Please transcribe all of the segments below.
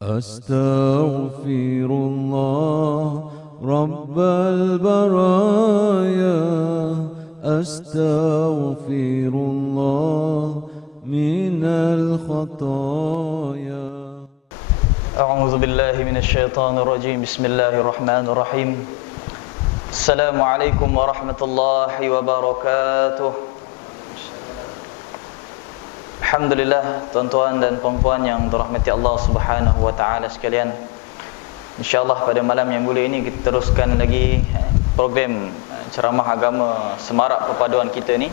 Astaghfirullah Rabbal baraya, Astaghfirullah minal khataya. A'udzu billahi minasyaitonir rajim. Bismillahirrahmanirrahim. Assalamualaikum warahmatullahi wabarakatuh. Alhamdulillah, tuan-tuan dan puan-puan yang dirahmati Allah Subhanahu wa taala sekalian. Insyaallah pada malam yang mulia ini kita teruskan lagi program ceramah agama semarak perpaduan kita ni.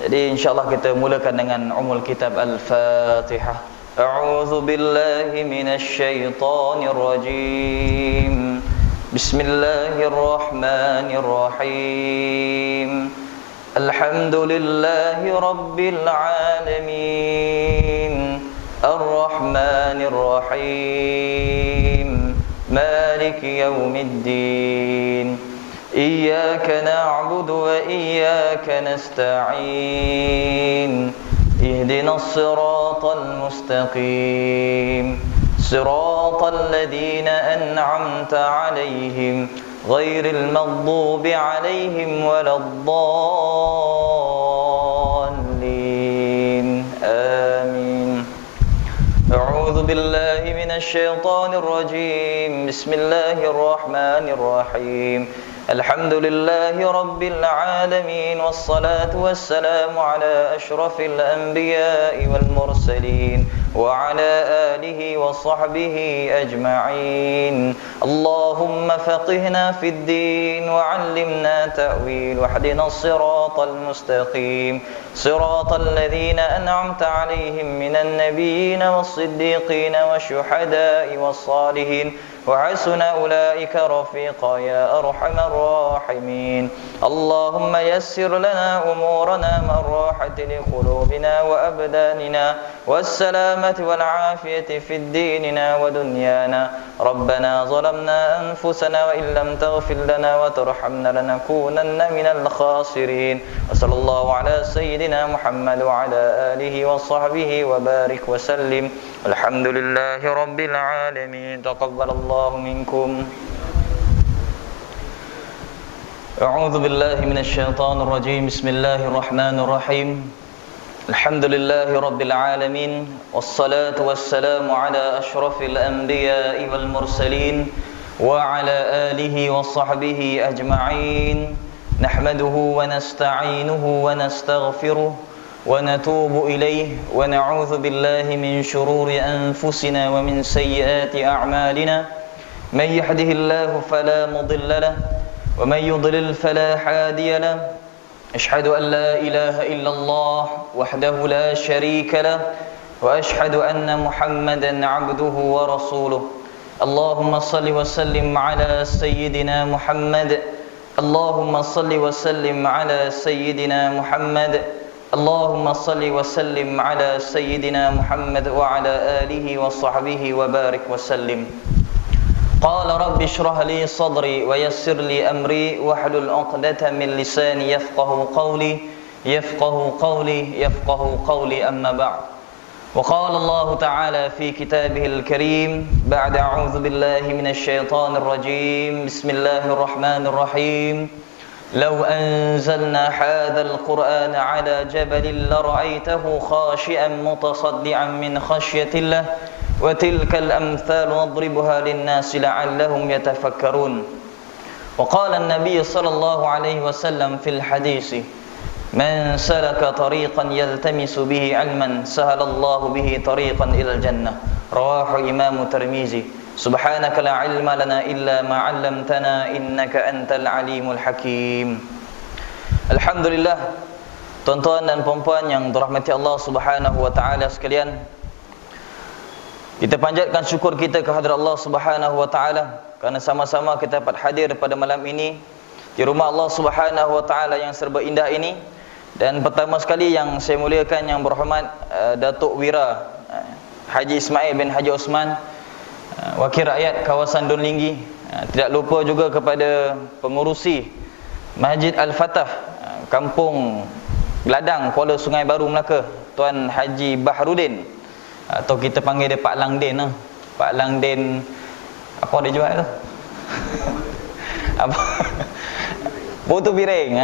Jadi insyaallah kita mulakan dengan umul kitab Al-Fatihah. A'udzu billahi minasy syaithanir rajim. Bismillahirrahmanirrahim. Alhamdulillahi rabbil alamin. Ar-Rahmanir Rahim. Maliki yaumiddin. Iyyaka na'budu wa iyyaka nasta'in. Ihdinas siratal mustaqim. Siratal ladzina an'amta 'alaihim ghairil maghdubi 'alaihim waladdallin. Amin. A'udzu billahi minasy syaithanir rajim. Bismillahir rahmanir rahim. Alhamdulillahi rabbil alamin, wassalatu wassalamu ala asyrafil anbiya'i wal mursalin wa ala alihi wa sahbihi ajma'in. Allahumma faqihna fid din wa 'allimna ta'wil wahdinas siratal mustaqim, siratal ladzina an'amta 'alaihim minan nabiyyin was-siddiqin wasyuhada'i was-salihin wa hasuna ulaika rafiqa ya arhamar rahimin. Allahumma yassir lana umurana marrahati li qulubina wa abdanina wassalamati wal afiyati fid dinina wa dunyana. Rabbana zalamna anfusana wa illam taghfir lana wa tarhamna lanakunanna minal khasirin. Wa sallallahu ala sayyidina Muhammad wa ala alihi wa sahbihi wa barik wa sallim. Alhamdulillahi rabbil alamin. Taqabbalallahu minkum. A'udzu billahi minasy syaithanir rajim. Bismillahirrahmanir rahim. Alhamdulillahi rabbil alamin, wassalatu wassalamu ala asyrafil anbiya'i wal mursalin wa ala alihi wa sahbihi ajma'in. Nahmaduhu wa nasta'inuhu wa nastaghfiruh wa natubu ilayhi wa na'udzu billahi min shururi anfusina wa min sayyiati a'malina. Man yahdihillahu fala mudilla lahu wa man yudlil fala hadiya lahu. أشهد أن لا إله إلا الله وحده لا شريك له وأشهد أن محمدا عبده ورسوله. اللهم صل وسلم على سيدنا محمد. اللهم صل وسلم على سيدنا محمد. اللهم صل وسلم على سيدنا محمد وعلى آله وصحبه وبارك وسلم. قال رب اشرح لي صدري ويسر لي أمري واحلل عقدة من لساني يفقه قولي أما بعد. وقال الله تعالى في كتابه الكريم بعد أعوذ بالله من الشيطان الرجيم. بسم الله الرحمن الرحيم. لو أنزلنا هذا القرآن على جبل لرأيته خاشعا متصدعا من خشية الله وتلك الأمثال نضربها للناس لعلهم يتفكرون. وقال النبي صلى الله عليه وسلم في الحديث: من سلك طريقا يلتمس به علما سهل الله به طريقا إلى الجنة. رواه إمام الترمذي. سبحانك لا علم لنا إلا ما علمتنا إنك أنت العليم الحكيم. Alhamdulillah, tuan-tuan dan puan-puan yang dirahmati Allah Subhanahu wa taala sekalian, kita panjatkan syukur kita kehadrat Allah Subhanahu wa taala kerana sama-sama kita dapat hadir pada malam ini di rumah Allah Subhanahu wa taala yang serba indah ini. Dan pertama sekali yang saya muliakan yang berhormat Datuk Wira Haji Ismail bin Haji Osman, Wakil Rakyat kawasan Dun Linggi. Tidak lupa juga kepada pengurusi Masjid Al-Fatah Kampung Ladang, Kuala Sungai Baru, Melaka, Tuan Haji Bahrudin, atau kita panggil dia Pak Langdin lah. Pak Langdin, apa dia jual tu? Apa? Putu piring.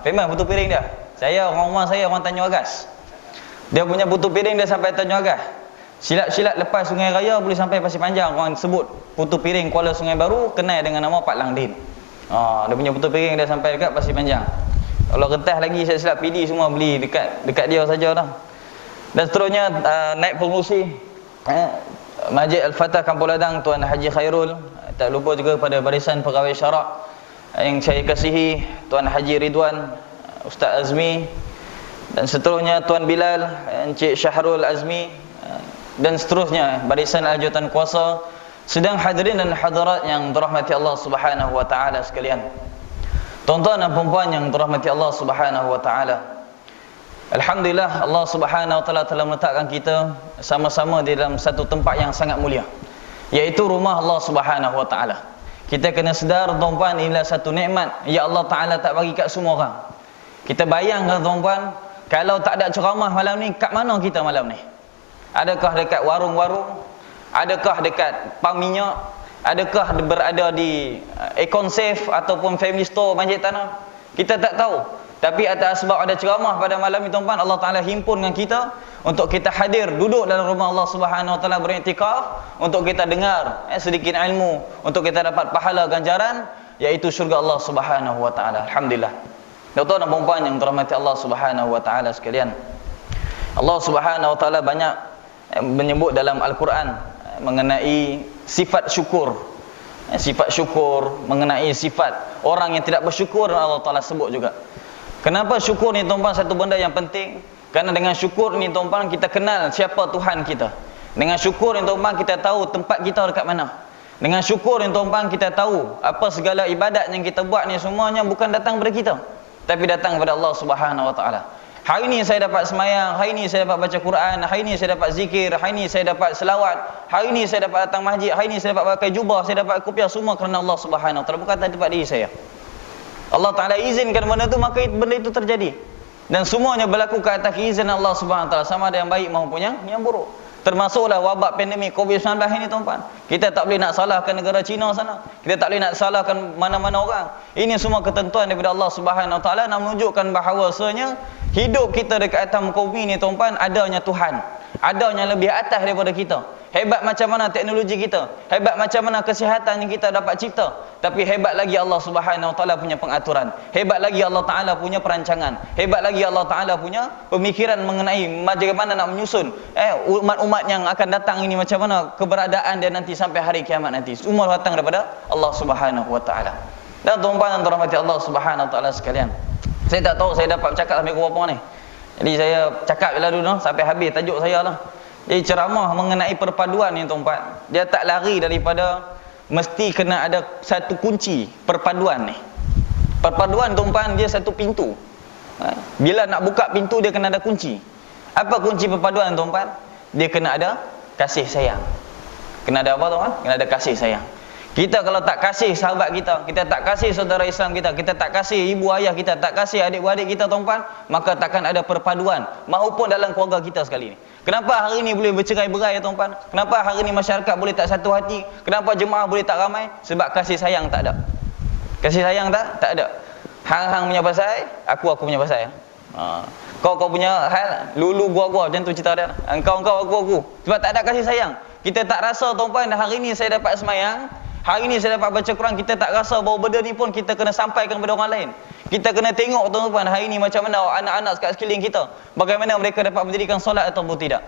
Famous putu piring dia. Orang rumah saya orang Tanjung Agas. Dia punya putu piring dia sampai Tanjung Agas. Silat-silat lepas Sungai Raya boleh sampai Pasir Panjang. Orang sebut putu piring Kuala Sungai Baru kenal dengan nama Pak Langdin. Dia punya putu piring dia sampai dekat Pasir Panjang. Kalau rentas lagi silap PD semua beli dekat dia saja dah. Dan seterusnya naik pengurusi Masjid Al-Fatah Kampung Ladang Tuan Haji Khairul. Tak lupa juga pada Barisan Pegawai Syarak yang saya kasihi Tuan Haji Ridwan, Ustaz Azmi, dan seterusnya Tuan Bilal, Encik Syahrul Azmi, dan seterusnya barisan Al-Jawatan Kuasa, sedang hadirin dan hadirat yang dirahmati Allah Subhanahu wa taala sekalian. Tuan-tuan dan puan-puan yang dirahmati Allah Subhanahu wa taala. Alhamdulillah Allah Subhanahu wa taala telah meletakkan kita sama-sama di dalam satu tempat yang sangat mulia, iaitu rumah Allah Subhanahu wa taala. Kita kena sedar tuan-puan, inilah satu nikmat ya Allah Taala tak bagi kat semua orang. Kita bayangkan tuan-puan, kalau tak ada ceramah malam ni, kat mana kita malam ni? Adakah dekat warung-warung? Adakah dekat pam minyak? Adakah berada di Econ Safe ataupun Family Store Masjid Tanah? Kita tak tahu. Tapi atas sebab ada ceramah pada malam ni tuan-puan, Allah Taala himpunkan kita untuk kita hadir duduk dalam rumah Allah Subhanahu wa taala beriktikaf, untuk kita dengar sedikit ilmu, untuk kita dapat pahala ganjaran, iaitu syurga Allah Subhanahu wa taala. Alhamdulillah. Tuan-tuan dan puan yang dirahmati Allah Subhanahu wa taala sekalian. Allah Subhanahu wa taala banyak menyebut dalam Al-Quran mengenai sifat syukur. Sifat syukur, mengenai sifat orang yang tidak bersyukur, Allah Taala sebut juga. Kenapa syukur ni tuan-tuan satu benda yang penting? Kerana dengan syukur ni tuan-tuan kita kenal siapa Tuhan kita. Dengan syukur ni tuan-tuan kita tahu tempat kita dekat mana. Dengan syukur ni tuan-tuan kita tahu apa segala ibadat yang kita buat ni semuanya bukan datang daripada kita, tapi datang daripada Allah Subhanahu wa taala. Hari ni saya dapat semayang, hari ni saya dapat baca Quran, hari ni saya dapat zikir, hari ni saya dapat selawat, hari ni saya dapat datang masjid, hari ni saya dapat pakai jubah, saya dapat kopiah, semua kerana Allah Subhanahu wa taala, bukan tempat diri saya. Allah Ta'ala izinkan benda itu, maka benda itu terjadi. Dan semuanya berlaku ke atas izin Allah Subhanahu Wa Ta'ala, sama ada yang baik maupun yang buruk. Termasuklah wabak pandemik COVID-19 ini tuan-tuan. Kita tak boleh nak salahkan negara China sana. Kita tak boleh nak salahkan mana-mana orang. Ini semua ketentuan daripada Allah Subhanahu Wa Ta'ala, nak menunjukkan bahawasanya hidup kita dekat atas muka bumi ni tuan-tuan, adanya Tuhan. Adanya lebih atas daripada kita. Hebat macam mana teknologi kita, hebat macam mana kesihatan yang kita dapat cipta, tapi hebat lagi Allah Subhanahu wa taala punya pengaturan, hebat lagi Allah Taala punya perancangan, hebat lagi Allah Taala punya pemikiran mengenai bagaimana nak menyusun umat-umat yang akan datang ini, macam mana keberadaan dia nanti sampai hari kiamat nanti. Semua datang daripada Allah Subhanahu wa taala. Dan tuan-tuan dan rahmati Allah Subhanahu wa taala sekalian, saya tak tahu saya dapat cakap sampai ke berapa ni. Jadi saya cakap je lah dulu sampai habis tajuk saya lah. Jadi ceramah mengenai perpaduan ni tuan-tuan, dia tak lari daripada mesti kena ada satu kunci perpaduan ni. Perpaduan tuan-tuan dia satu pintu. Bila nak buka pintu dia kena ada kunci. Apa kunci perpaduan tuan-tuan? Dia kena ada kasih sayang. Kena ada apa tuan-tuan? Kena ada kasih sayang. Kita kalau tak kasih sahabat kita, kita tak kasih saudara Islam kita, kita tak kasih ibu ayah kita, tak kasih adik-beradik kita tuan-tuan, maka takkan ada perpaduan maupun dalam keluarga kita sekali ni. Kenapa hari ni boleh bercerai-berai ya tuan-tuan? Kenapa hari ni masyarakat boleh tak satu hati? Kenapa jemaah boleh tak ramai? Sebab kasih sayang tak ada. Kasih sayang tak ada. Hang-hang punya pasal, aku punya pasal. Kau punya hal, lulu gua macam tu cerita dia. Engkau aku. Sebab tak ada kasih sayang. Kita tak rasa tuan-tuan, hari ni saya dapat semayang, hari ni saya dapat baca Quran, kita tak rasa bahawa benda ni pun kita kena sampaikan kepada orang lain. Kita kena tengok tuan-tuan hari ni macam mana anak-anak kat sekeliling kita, bagaimana mereka dapat mendirikan solat ataupun tidak.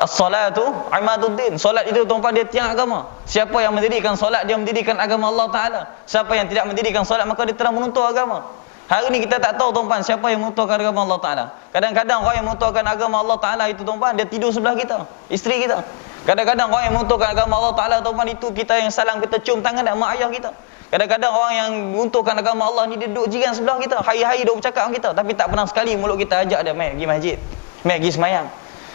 As-salatu imaduddin. Solat itu tuan-tuan dia tiang agama. Siapa yang mendirikan solat, dia mendirikan agama Allah Ta'ala. Siapa yang tidak mendirikan solat, maka dia telah menuntur agama. Hari ni kita tak tahu tuan-tuan siapa yang menunturkan agama Allah Ta'ala. Kadang-kadang orang yang menunturkan agama Allah Ta'ala itu tuan-tuan, dia tidur sebelah kita, isteri kita. Kadang-kadang orang yang menunturkan agama Allah Ta'ala tuan-tuan, itu kita yang salam, kita cium tangan dan mak ayah kita. Kadang-kadang orang yang menunturkan agama Allah ni, dia duduk jiran sebelah kita, hari-hari duduk bercakap dengan kita, tapi tak pernah sekali mulut kita ajak dia mai pergi masjid, mai pergi semayang.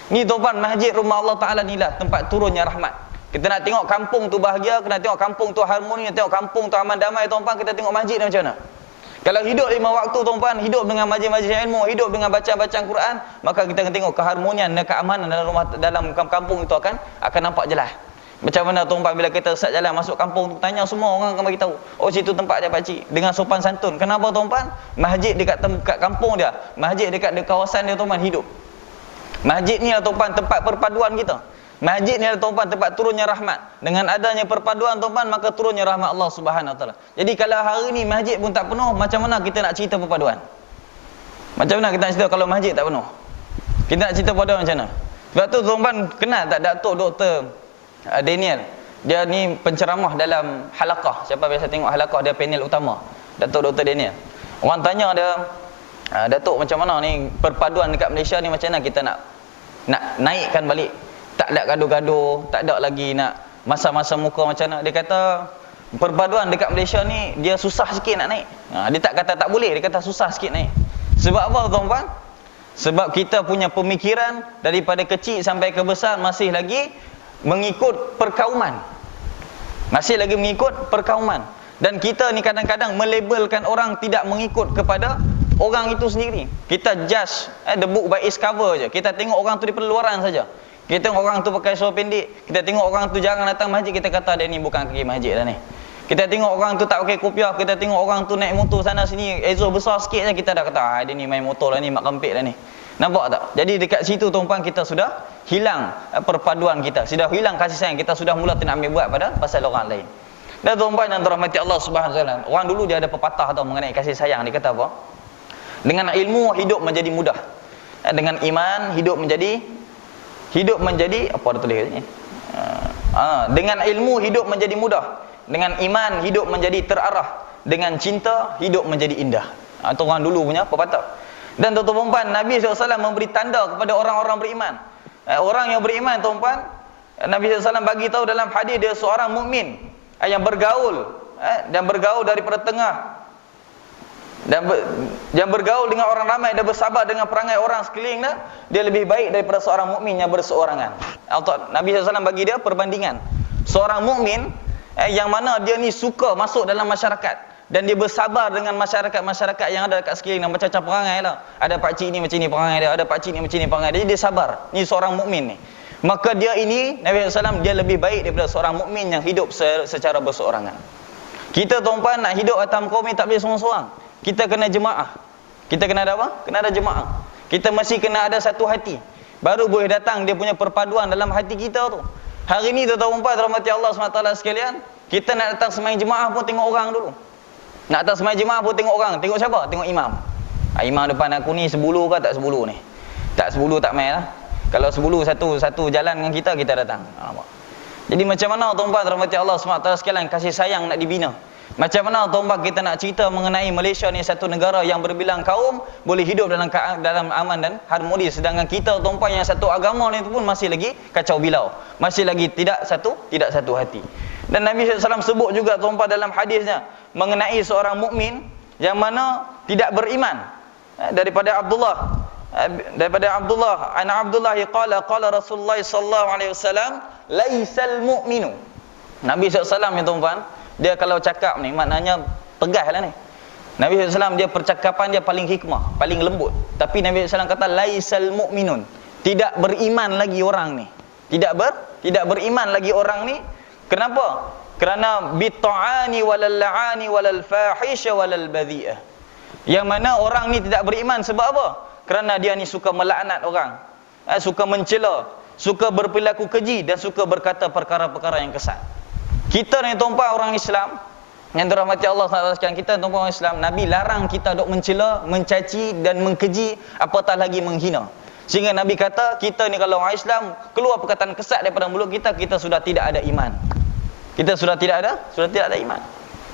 Ni tuan-tuan, masjid rumah Allah Ta'ala ni lah tempat turunnya rahmat. Kita nak tengok kampung tu bahagia, kita nak tengok kampung tu harmoni, nak tengok kampung tu aman damai tuan-tuan, kita tengok masjid ni macam mana. Kalau hidup 5 waktu tuan-tuan, hidup dengan majlis-majlis ilmu, hidup dengan bacaan Quran, maka kita akan tengok keharmonian dan keamanan dalam rumah, dalam kampung itu akan nampak jelas. Macam mana tuan-tuan bila kita start jalan masuk kampung, tanya semua orang akan bagi tahu. Oh, situ tempat dia pakcik. Dengan sopan santun. Kenapa tuan-tuan? Masjid dekat kampung dia, masjid dekat kawasan dia tuan-tuan hidup. Masjid ni lah tuan-tuan tempat perpaduan kita. Masjid ni lah tuan-tuan tempat turunnya rahmat. Dengan adanya perpaduan tuan-tuan, maka turunnya rahmat Allah Subhanahu Wa Taala. Jadi kalau hari ni masjid pun tak penuh, macam mana kita nak cerita perpaduan? Macam mana kita nak cerita kalau masjid tak penuh? Kita nak cerita perpaduan macam mana? Sebab tu tuan-tuan kenal tak Datuk Dr. Daniel? Dia ni penceramah dalam halaqah. Siapa biasa tengok halaqah, dia panel utama. Datuk Dr. Daniel. Orang tanya dia, Datuk macam mana ni perpaduan dekat Malaysia ni, macam mana kita nak naikkan balik? Tak ada gaduh-gaduh, tak ada lagi nak masa-masa muka macam mana. Dia kata perpaduan dekat Malaysia ni dia susah sikit nak naik. Dia tak kata tak boleh, dia kata susah sikit naik. Sebab apa tuan-tuan? Sebab kita punya pemikiran daripada kecil sampai ke besar masih lagi mengikut perkauman. Masih lagi mengikut perkauman. Dan kita ni kadang-kadang melabelkan orang tidak mengikut kepada orang itu sendiri. Kita judge the book by its cover je. Kita tengok orang tu di perluaran saja. Kita tengok orang tu pakai seluar pendek, kita tengok orang tu jarang datang masjid, kita kata dia ni bukan pergi masjid dah ni. Kita tengok orang tu tak pakai kopiah, kita tengok orang tu naik motor sana sini, exhaust besar sikit je, kita dah kata dia ni main motor lah ni, mak kempit dah ni. Nampak tak? Jadi dekat situ tuan-tuan kita sudah hilang perpaduan kita, sudah hilang kasih sayang, kita sudah mula nak ambil buat pada pasal orang lain. Dan tuan-tuan yang dirahmati Allah Subhanahu Wa Taala, orang dulu dia ada pepatah tau mengenai kasih sayang. Dia kata apa? Dengan ilmu hidup menjadi mudah. Dengan iman hidup menjadi apa ada tulis ni? Dengan ilmu hidup menjadi mudah. Dengan iman hidup menjadi terarah. Dengan cinta hidup menjadi indah. Itu orang dulu punya pepatah. Dan tuan-tuan, Nabi SAW memberi tanda kepada orang-orang beriman. Orang yang beriman tuan-tuan, Nabi SAW bagi tahu dalam hadis dia seorang mukmin yang bergaul dan bergaul daripada tengah dan yang bergaul dengan orang ramai dan bersabar dengan perangai orang sekeliling dia lebih baik daripada seorang mukmin yang berseorangan. Nabi SAW bagi dia perbandingan. Seorang mukmin yang mana dia ni suka masuk dalam masyarakat dan dia bersabar dengan masyarakat yang ada dekat sekeliling, macam-macam perangai lah. Ada pakcik ni macam ni perangai dia, ada pakcik ni macam ni perangai dia. Jadi dia sabar. Ni seorang mukmin ni. Maka dia ini Nabi SAW dia lebih baik daripada seorang mukmin yang hidup secara berseorangan. Kita tuan-tuan nak hidup atas muka bumi tak boleh seorang-seorang. Kita kena jemaah. Kita kena ada apa? Kena ada jemaah. Kita mesti kena ada satu hati. Baru boleh datang dia punya perpaduan dalam hati kita tu. Hari ni tuan-tuan rahmati Allah SWT sekalian, kita nak datang sembahyang jemaah pun tengok orang dulu. Nak datang sembahyang jemaah pun tengok orang. Tengok siapa? Tengok imam. Imam depan aku ni sebulu ke tak sebulu ni? Tak sebulu tak main lah. Kalau sebulu satu jalan dengan kita datang. Jadi macam mana tuan-tuan rahmati Allah SWT sekalian, kasih sayang nak dibina. Macam mana tuan-tuan kita nak cerita mengenai Malaysia ni satu negara yang berbilang kaum, boleh hidup dalam aman dan harmoni, sedangkan kita tuan-tuan yang satu agama ni pun masih lagi kacau bilau, masih lagi tidak satu hati. Dan Nabi SAW sebut juga tuan-tuan dalam hadisnya mengenai seorang mukmin yang mana tidak beriman. Daripada Abdullah qala Rasulullah sallallahu alaihi wasallam laisal mu'minu. Nabi SAW ya tuan-tuan, dia kalau cakap ni maknanya tegas lah ni. Nabi SAW dia percakapan dia paling hikmah, paling lembut. Tapi Nabi SAW kata laisal mu'minun, tidak beriman lagi orang ni. Tidak beriman lagi orang ni. Kenapa? Kerana bit'ani walal la'ani walal fahisha walal badhi'ah. Yang mana orang ni tidak beriman sebab apa? Kerana dia ni suka melaknat orang, suka mencela, suka berperilaku keji dan suka berkata perkara-perkara yang kesat. Kita ni tuan-tuan orang Islam yang dirahmati Allah SWT, kita tuan-tuan orang Islam, Nabi larang kita duk mencela, mencaci dan mengkeji, apatah lagi menghina. Sehingga Nabi kata kita ni kalau orang Islam keluar perkataan kesat daripada mulut kita, kita sudah tidak ada iman. Kita sudah tidak ada iman.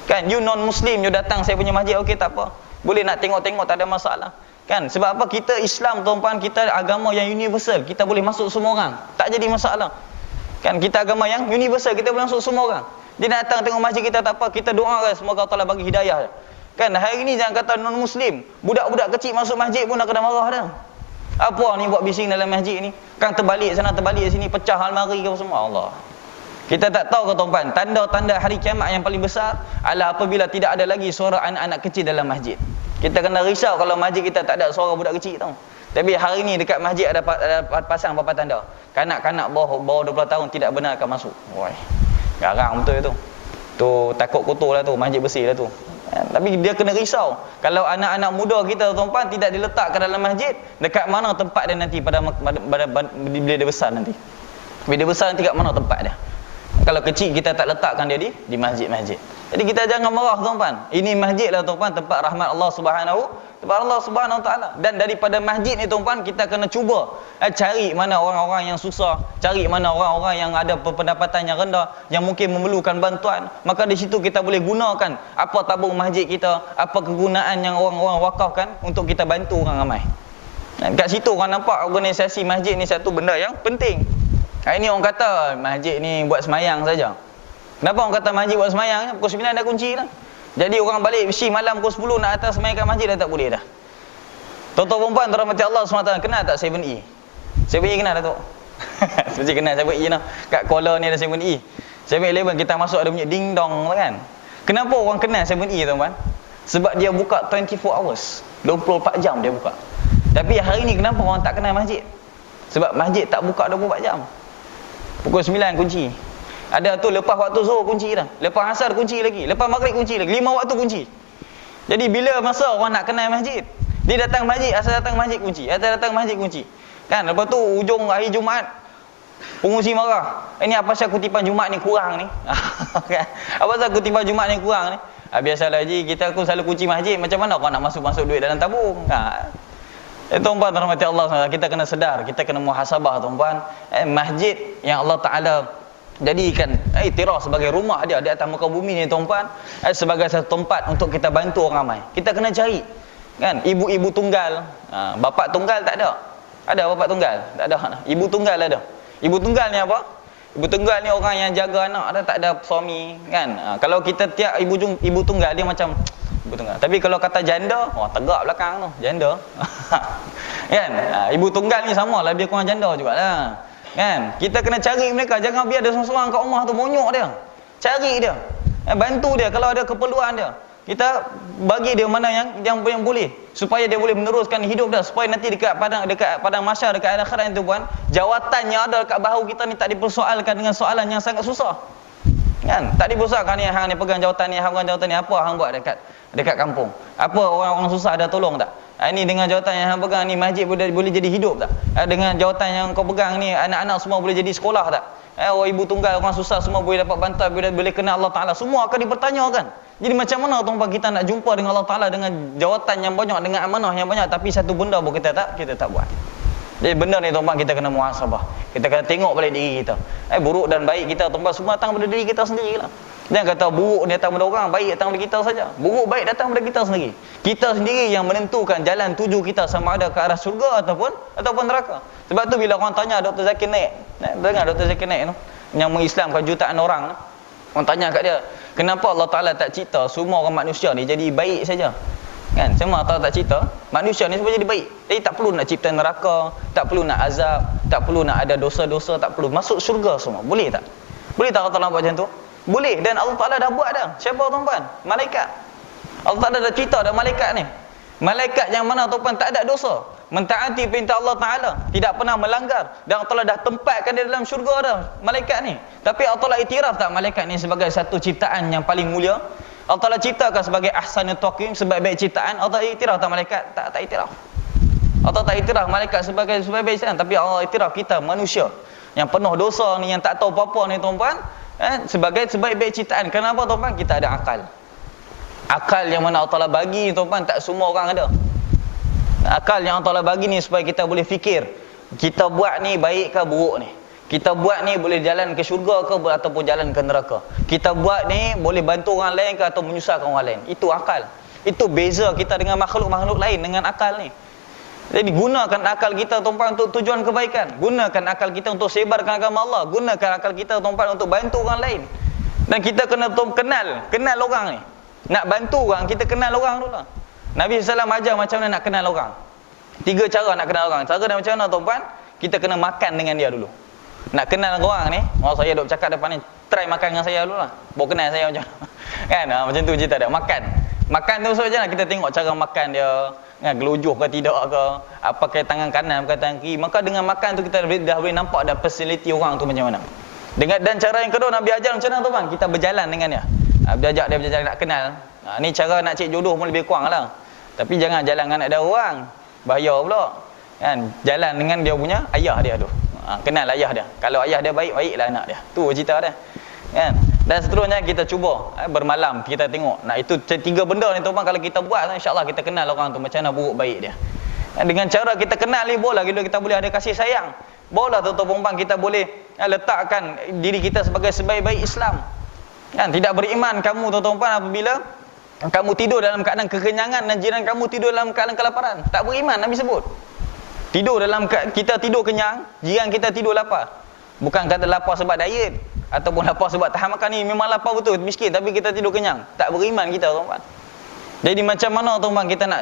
Kan, you non muslim, you datang saya punya masjid, okey tak apa. Boleh nak tengok-tengok, tak ada masalah. Kan, sebab apa? Kita Islam tuan-tuan, kita agama yang universal. Kita boleh masuk semua orang, tak jadi masalah. Kan, kita agama yang universal, kita boleh masuk semua orang. Dia datang tengok masjid kita tak apa, kita doa kan semoga Allah bagi hidayah. Kan, hari ni jangan kata non muslim, budak-budak kecil masuk masjid pun dah kena marah dah. Apa ni buat bising dalam masjid ni? Kan terbalik sana terbalik sini, pecah almari ke semua. Allah. Kita tak tahu ke tuan-tuan, tanda-tanda hari kiamat yang paling besar adalah apabila tidak ada lagi suara anak-anak kecil dalam masjid. Kita kena risau kalau masjid kita tak ada suara budak kecil tau. Tapi hari ni dekat masjid ada pasang papan tanda. Kanak-kanak bawah 20 tahun tidak benarkan masuk. Woi. Garang betul itu. Tu takut kotor lah tu, masjid bersih lah tu. Tapi dia kena risau. Kalau anak-anak muda kita tuan-tuan tidak diletakkan dalam masjid, dekat mana tempat dia nanti pada bila dia besar nanti. Bila dia besar nanti kat mana tempat dia. Kalau kecil kita tak letakkan dia di masjid-masjid. Jadi kita jangan marah tuan-tuan. Ini masjid lah tuan-tuan, tempat rahmat Allah Subhanahu Wa Taala. Dan daripada masjid ni tuan-tuan, kita kena cuba cari mana orang-orang yang susah, cari mana orang-orang yang ada pendapatan yang rendah, yang mungkin memerlukan bantuan. Maka di situ kita boleh gunakan apa tabung masjid kita, apa kegunaan yang orang-orang wakafkan untuk kita bantu orang ramai. Dan kat situ orang nampak organisasi masjid ni satu benda yang penting. Hari ni orang kata masjid ni buat semayang saja. Kenapa orang kata masjid buat semayang? Pukul 9 dah kunci dah. Jadi orang balik shift malam pukul 10 nak atas semayang kat masjid dah tak boleh dah. Tuan-tuan perempuan rahmati Allah SWT, kenal tak 7E? 7E kenal tak tu? Mesti kenal 7E lah. Kat Kuala ni ada 7E. 7-Eleven kita masuk ada bunyi ding dong kan. Kenapa orang kenal 7E tuan-tuan? Sebab dia buka 24 hours. 24 jam dia buka. Tapi hari ni kenapa orang tak kenal masjid? Sebab masjid tak buka 24 jam. Pukul 9 kunci. Ada tu lepas waktu zuhur kunci dah. Lepas asar kunci lagi. Lepas maghrib kunci lagi. 5 waktu kunci. Jadi bila masa orang nak kenal masjid, dia datang masjid, asal datang masjid kunci. Asal datang masjid kunci. Kan? Lepas tu ujung hari Jumaat, pengurusi marah. Ini apa pasal kutipan Jumaat ni kurang ni? Kan? Apa pasal kutipan Jumaat ni kurang ni? Biasalah Haji, kita aku selalu kunci masjid. Macam mana orang nak masuk duit dalam tabung? Tuan-tuan rahmati Allah, kita kena sedar, kita kena muhasabah tuan-tuan. Masjid yang Allah Ta'ala jadikan Tira sebagai rumah dia di atas muka bumi ni tuan-tuan, sebagai satu tempat untuk kita bantu orang ramai. Kita kena cari kan, ibu-ibu tunggal, bapa tunggal tak ada. Ada bapa tunggal? Tak ada. Ibu tunggal ada. Ibu tunggal ni apa? Ibu tunggal ni orang yang jaga anak, ada tak ada suami kan. Kalau kita tiap ibu tunggal dia macam ibu tunggal. Tapi kalau kata janda, wah tegak belakang tu, janda. Kan? Ibu tunggal ni samalah, lebih kurang janda jugalah. Kan? Kita kena cari mereka, jangan biar dia seorang-seorang kat rumah tu, monyok dia. Cari dia. Bantu dia kalau ada keperluan dia. Kita bagi dia mana yang boleh supaya dia boleh meneruskan hidup dia, supaya nanti dekat padang mahsyar, dekat akhirat itu puan, jawatan yang ada dekat bahu kita ni tak dipersoalkan dengan soalan yang sangat susah. Kan? Tak dipersoalkan ni hang ni pegang jawatan ni, hang pegang jawatan ni, apa hang buat dekat kampung? Apa orang-orang susah ada tolong tak? Ini dengan jawatan yang hang pegang ni, masjid boleh jadi hidup tak? Dengan jawatan yang kau pegang ni, anak-anak semua boleh jadi sekolah tak? Ibu tunggal, orang susah semua boleh dapat bantuan, boleh kenal Allah Ta'ala. Semua akan dipertanyakan. Jadi macam mana tuan-tuan kita nak jumpa dengan Allah Ta'ala dengan jawatan yang banyak, dengan amanah yang banyak, tapi satu benda pun kita tak buat. Jadi benda ni tuan-tuan kita kena muhasabah. Kita kena tengok balik diri kita. Buruk dan baik kita tuan-tuan semua datang pada diri kita sendirilah. Jangan kata buruk ni datang pada orang, baik datang pada kita saja. Buruk baik datang pada kita sendiri. Kita sendiri yang menentukan jalan tuju kita sama ada ke arah syurga ataupun neraka. Sebab tu bila orang tanya Dr. Zakir Naik, dengar Dr. Zakir Naik tu, yang mengislamkan jutaan orang, orang tanya kat dia, kenapa Allah Ta'ala tak cipta semua orang manusia ni jadi baik saja? Kan? Semua Allah Ta'ala tak cipta manusia ni supaya jadi baik. Jadi tak perlu nak cipta neraka, tak perlu nak azab, tak perlu nak ada dosa-dosa, tak perlu masuk syurga semua. Boleh tak? Boleh tak Allah Ta'ala buat macam tu? Boleh. Dan Allah Ta'ala dah buat dah. Siapa tuan-tuan? Malaikat. Allah Ta'ala dah cipta dah malaikat ni. Malaikat yang mana tuan-tuan tak ada dosa, mentaati perintah Allah Ta'ala, tidak pernah melanggar, dan Allah Ta'ala dah tempatkan dia dalam syurga dah malaikat ni. Tapi Allah Ta'ala iktiraf tak malaikat ni sebagai satu ciptaan yang paling mulia? Allah Ta'ala ciptakan sebagai ahsanut taqwim, sebaik-baik ciptaan. Allah Ta'ala iktiraf tak malaikat? Tak iktiraf. Allah Ta'ala tak iktiraf malaikat sebagai sebaik-baik ciptaan, tapi Allah iktiraf kita manusia yang penuh dosa ni, yang tak tahu apa-apa ni tuan-tuan, sebagai sebaik-baik ciptaan. Kenapa tuan-tuan? Kita ada akal. Akal yang mana Allah Ta'ala bagi tuan-tuan, tak semua orang ada. Akal yang Allah Ta'ala bagi ni supaya kita boleh fikir, kita buat ni baik ke buruk ni, kita buat ni boleh jalan ke syurga ke ataupun jalan ke neraka, kita buat ni boleh bantu orang lain ke atau menyusahkan orang lain. Itu akal. Itu beza kita dengan makhluk-makhluk lain dengan akal ni. Jadi gunakan akal kita tuan-tuan untuk tujuan kebaikan. Gunakan akal kita untuk sebarkan agama Allah. Gunakan akal kita tuan-tuan untuk bantu orang lain. Dan kita kena kenal orang ni. Nak bantu orang, kita kenal orang dulu lah. Nabi SAW ajar macam mana nak kenal orang. 3 cara nak kenal orang. Cara dia macam mana tuan-tuan? Kita kena makan dengan dia dulu. Nak kenal orang ni, saya duk cakap depan ni, try makan dengan saya dulu lah, baru kenal saya macam mana. Kan? Macam tu cerita dia. Makan tu saja kita tengok cara makan dia, kan, gelujuh ke tidak ke, apa pakai tangan kanan, pakai tangan kiri. Maka dengan makan tu kita dah boleh nampak dah personality orang tu macam mana. Dan cara yang kedua Nabi ajar macam mana tu bang? Kita berjalan dengan dia. Dia berjalan nak kenal. Ni cara nak cek jodoh pun lebih kurang lah. Tapi jangan jalan dengan anak dia orang. Bahaya pula. Kan? Jalan dengan dia punya ayah dia tu. Kenal ayah dia. Kalau ayah dia baik, baiklah anak dia. Tu cerita dia. Kan? Dan seterusnya kita cuba bermalam kita tengok. Nah itu 3 benda ni tuan kalau kita buat insya-Allah kita kenal orang tu macam mana buruk baik dia. Dengan cara kita kenal ni boleh kita boleh ada kasih sayang. Boleh tuan-tuan kita boleh letakkan diri kita sebagai sebaik-baik Islam. Kan tidak beriman kamu tuan-tuan apabila kamu tidur dalam keadaan kekenyangan dan jiran kamu tidur dalam keadaan kelaparan. Tak beriman Nabi sebut. Tidur dalam kita tidur kenyang, jiran kita tidur lapar. Bukan kata lapar sebab diet ataupun lapar sebab tahan makan ni memang lapar betul miskin tapi kita tidur kenyang. Tak beriman kita tuan-tuan. Jadi macam mana tuan-tuan kita nak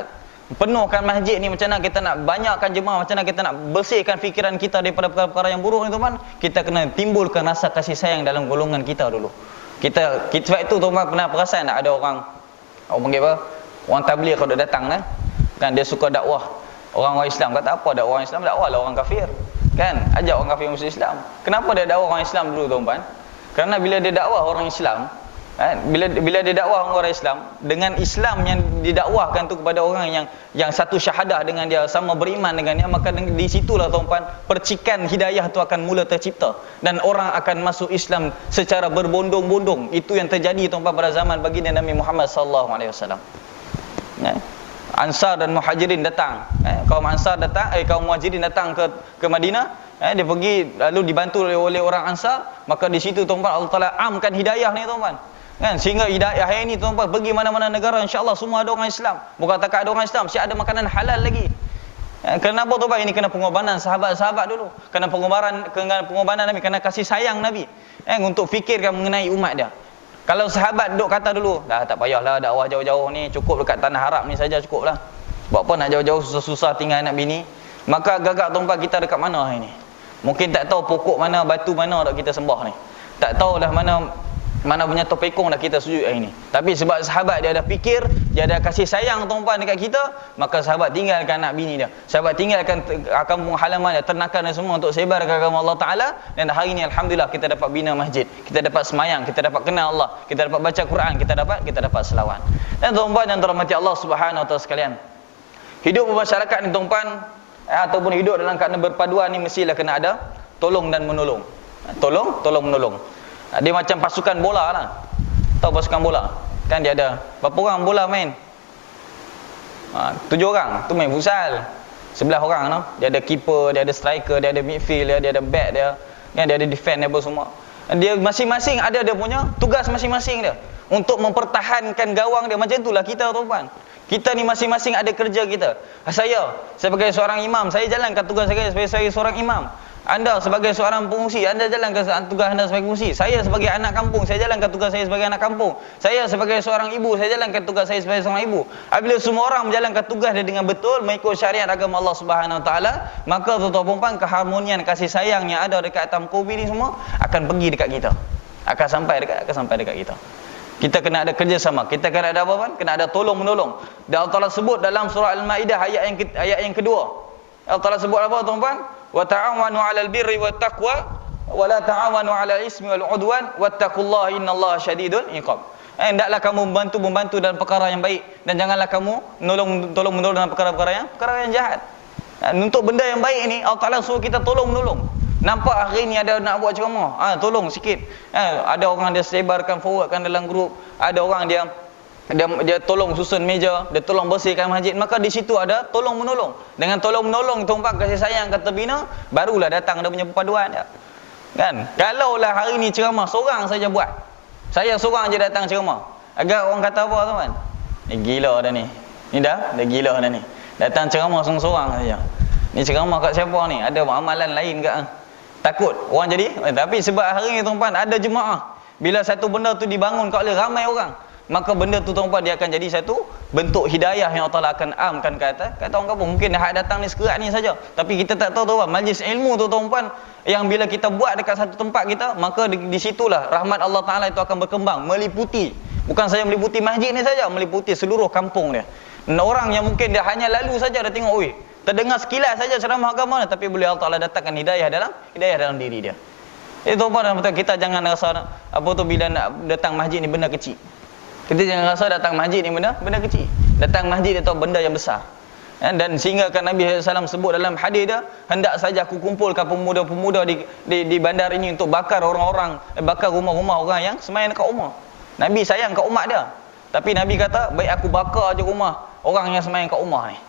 penuhkan masjid ni, macam mana kita nak banyakkan jemaah, macam mana kita nak bersihkan fikiran kita daripada perkara-perkara yang buruk ni tuan-tuan, kita kena timbulkan rasa kasih sayang dalam golongan kita dulu. Kita sebab itu tuan-tuan pernah perasan tak ada orang panggil apa? Orang tabligh kalau datang kan dia suka dakwah orang-orang Islam, kata apa dakwah orang Islam, dakwah lah orang kafir. Kan? Ajak orang kafir masuk Islam. Kenapa dia dakwah orang Islam dulu tuan-tuan? Kerana bila dia dakwah orang Islam, bila dia dakwah orang Islam dengan Islam yang didakwahkan tu kepada orang yang satu syahadah dengan dia, sama beriman dengan dia, maka di situlah tuan-tuan percikan hidayah tu akan mula tercipta dan orang akan masuk Islam secara berbondong-bondong. Itu yang terjadi tuan-tuan pada zaman baginda Nabi Muhammad sallallahu alaihi wasallam. Ansar dan Muhajirin datang. Kaum Ansar datang, kaum Muhajirin datang ke Madinah. Dia pergi lalu dibantu oleh orang Ansar, maka di situ tuan-tuan Allah Taala amkan hidayah ni tuan-tuan. Kan sehingga hidayah ini tuan-tuan pergi mana-mana negara insya-Allah semua ada orang Islam. Bukan takat ada orang Islam, siap ada makanan halal lagi. Kenapa tuan-tuan? Ini kena pengorbanan sahabat-sahabat dulu. Kena pengorbanan Nabi, kena kasih sayang Nabi. Untuk fikirkan mengenai umat dia. Kalau sahabat duk kata dulu, dah tak payahlah dakwah jauh-jauh ni, cukup dekat tanah Arab ni saja cukuplah. Buat apa nak jauh-jauh susah-susah tinggal anak bini. Maka agak-agak tuan-tuan kita dekat mana hari ni? Mungkin tak tahu pokok mana, batu mana dak kita sembah ni. Tak tahu dah mana punya topekong dah kita sujud hari ni. Tapi sebab sahabat dia ada fikir, dia ada kasih sayang tuan-tuan dekat kita, maka sahabat tinggalkan anak bini dia. Sahabat tinggalkan kampung halaman dia, ternakan dia semua untuk sebarkan agama Allah Taala, dan hari ni alhamdulillah kita dapat bina masjid, kita dapat semayang, kita dapat kenal Allah, kita dapat baca Quran, kita dapat selawat. Dan tuan-tuan yang dirahmati Allah Subhanahu wa taala sekalian, hidup bermasyarakat ni tuan-tuan ataupun hidup dalam keadaan berpaduan ni mestilah kena ada tolong dan menolong. Tolong menolong. Dia macam pasukan bola lah. Tahu pasukan bola? Kan dia ada berapa orang bola main? 7 orang. Tu main futsal. 11 orang no? Dia ada keeper, dia ada striker, dia ada midfield, dia ada back dia. Kan dia ada defend dia apa semua. Dia masing-masing ada dia punya tugas masing-masing dia untuk mempertahankan gawang dia. Macam itulah kita tuan-tuan. Kita ni masing-masing ada kerja kita. Saya sebagai seorang imam, saya jalankan tugas saya sebagai seorang imam. Anda sebagai seorang pengungsi, anda jalankan tugas anda sebagai pengungsi. Saya sebagai anak kampung, saya jalankan tugas saya sebagai anak kampung. Saya sebagai seorang ibu, saya jalankan tugas saya sebagai seorang ibu. Apabila semua orang menjalankan tugas dia dengan betul, mengikut syariat agama Allah Subhanahu Wa Taala, maka tuan-tuan keharmonian kasih sayang yang ada dekat atas muka bumi ni semua akan pergi dekat kita. Akan sampai dekat kita. Kita kena ada kerjasama. Kita kena ada apa? Kena ada tolong menolong. Dan Allah Taala sebut dalam surah Al-Maidah ayat yang kedua. Allah Taala sebut apa tuan-tuan? Wa ta'awanu 'alal birri wat taqwa wa la ta'awanu 'alal ismi wal 'udwan wattaqullaha innallaha syadidul iqab. Hendaklah kamu membantu dalam perkara yang baik dan janganlah kamu tolong menolong dalam perkara yang jahat. Untuk benda yang baik ni Allah Taala suruh kita tolong menolong. Nampak hari ni ada nak buat ceramah, tolong sikit. Ada orang dia sebarkan forwardkan dalam grup, ada orang dia tolong susun meja, dia tolong bersihkan masjid, maka di situ ada tolong menolong. Dengan tolong menolong tuan-tuan kasih sayang kata bina, barulah datang dia punya perpaduan dia. Kan? Kalaulah hari ni ceramah seorang saja buat. Saya seorang je datang ceramah. Agak orang kata apa tuan? Ni gila dah ni. Ni dah gila dah ni. Datang ceramah seorang saja. Ni ceramah kat siapa ni? Ada amalan lain ke? Takut orang jadi. Tapi sebab hari ni tuan-tuan ada jemaah. Bila satu benda tu dibangun kat oleh ramai orang, maka benda tu tuan-tuan dia akan jadi satu bentuk hidayah yang Allah Taala akan amkan ke atas. Kata orang kampung, mungkin hak datang ni sekerat ni saja. Tapi kita tak tahu tuan-tuan, majlis ilmu tu tuan-tuan yang bila kita buat dekat satu tempat kita, maka di situlah rahmat Allah Taala itu akan berkembang, meliputi Bukan saja meliputi masjid ni saja, meliputi seluruh kampung dia. Dan orang yang mungkin dia hanya lalu saja dah tengok, oi, terdengar sekilas saja ceramah agama ni, tapi boleh Allah Taala datangkan hidayah dalam diri dia. Tuan-tuan dan puan, kita jangan rasa apa tu bila nak datang masjid ni benda kecil. Kita jangan rasa datang masjid ni benda kecil. Datang masjid itu benda yang besar. Dan sehingga kan Nabi SAW sebut dalam hadis dia, hendak saja aku kumpulkan pemuda-pemuda di bandar ini untuk bakar orang-orang, bakar rumah-rumah orang yang sembahyang dekat rumah. Nabi sayang kat umat dia. Tapi Nabi kata, baik aku bakar je rumah orang yang sembahyang kat rumah ni.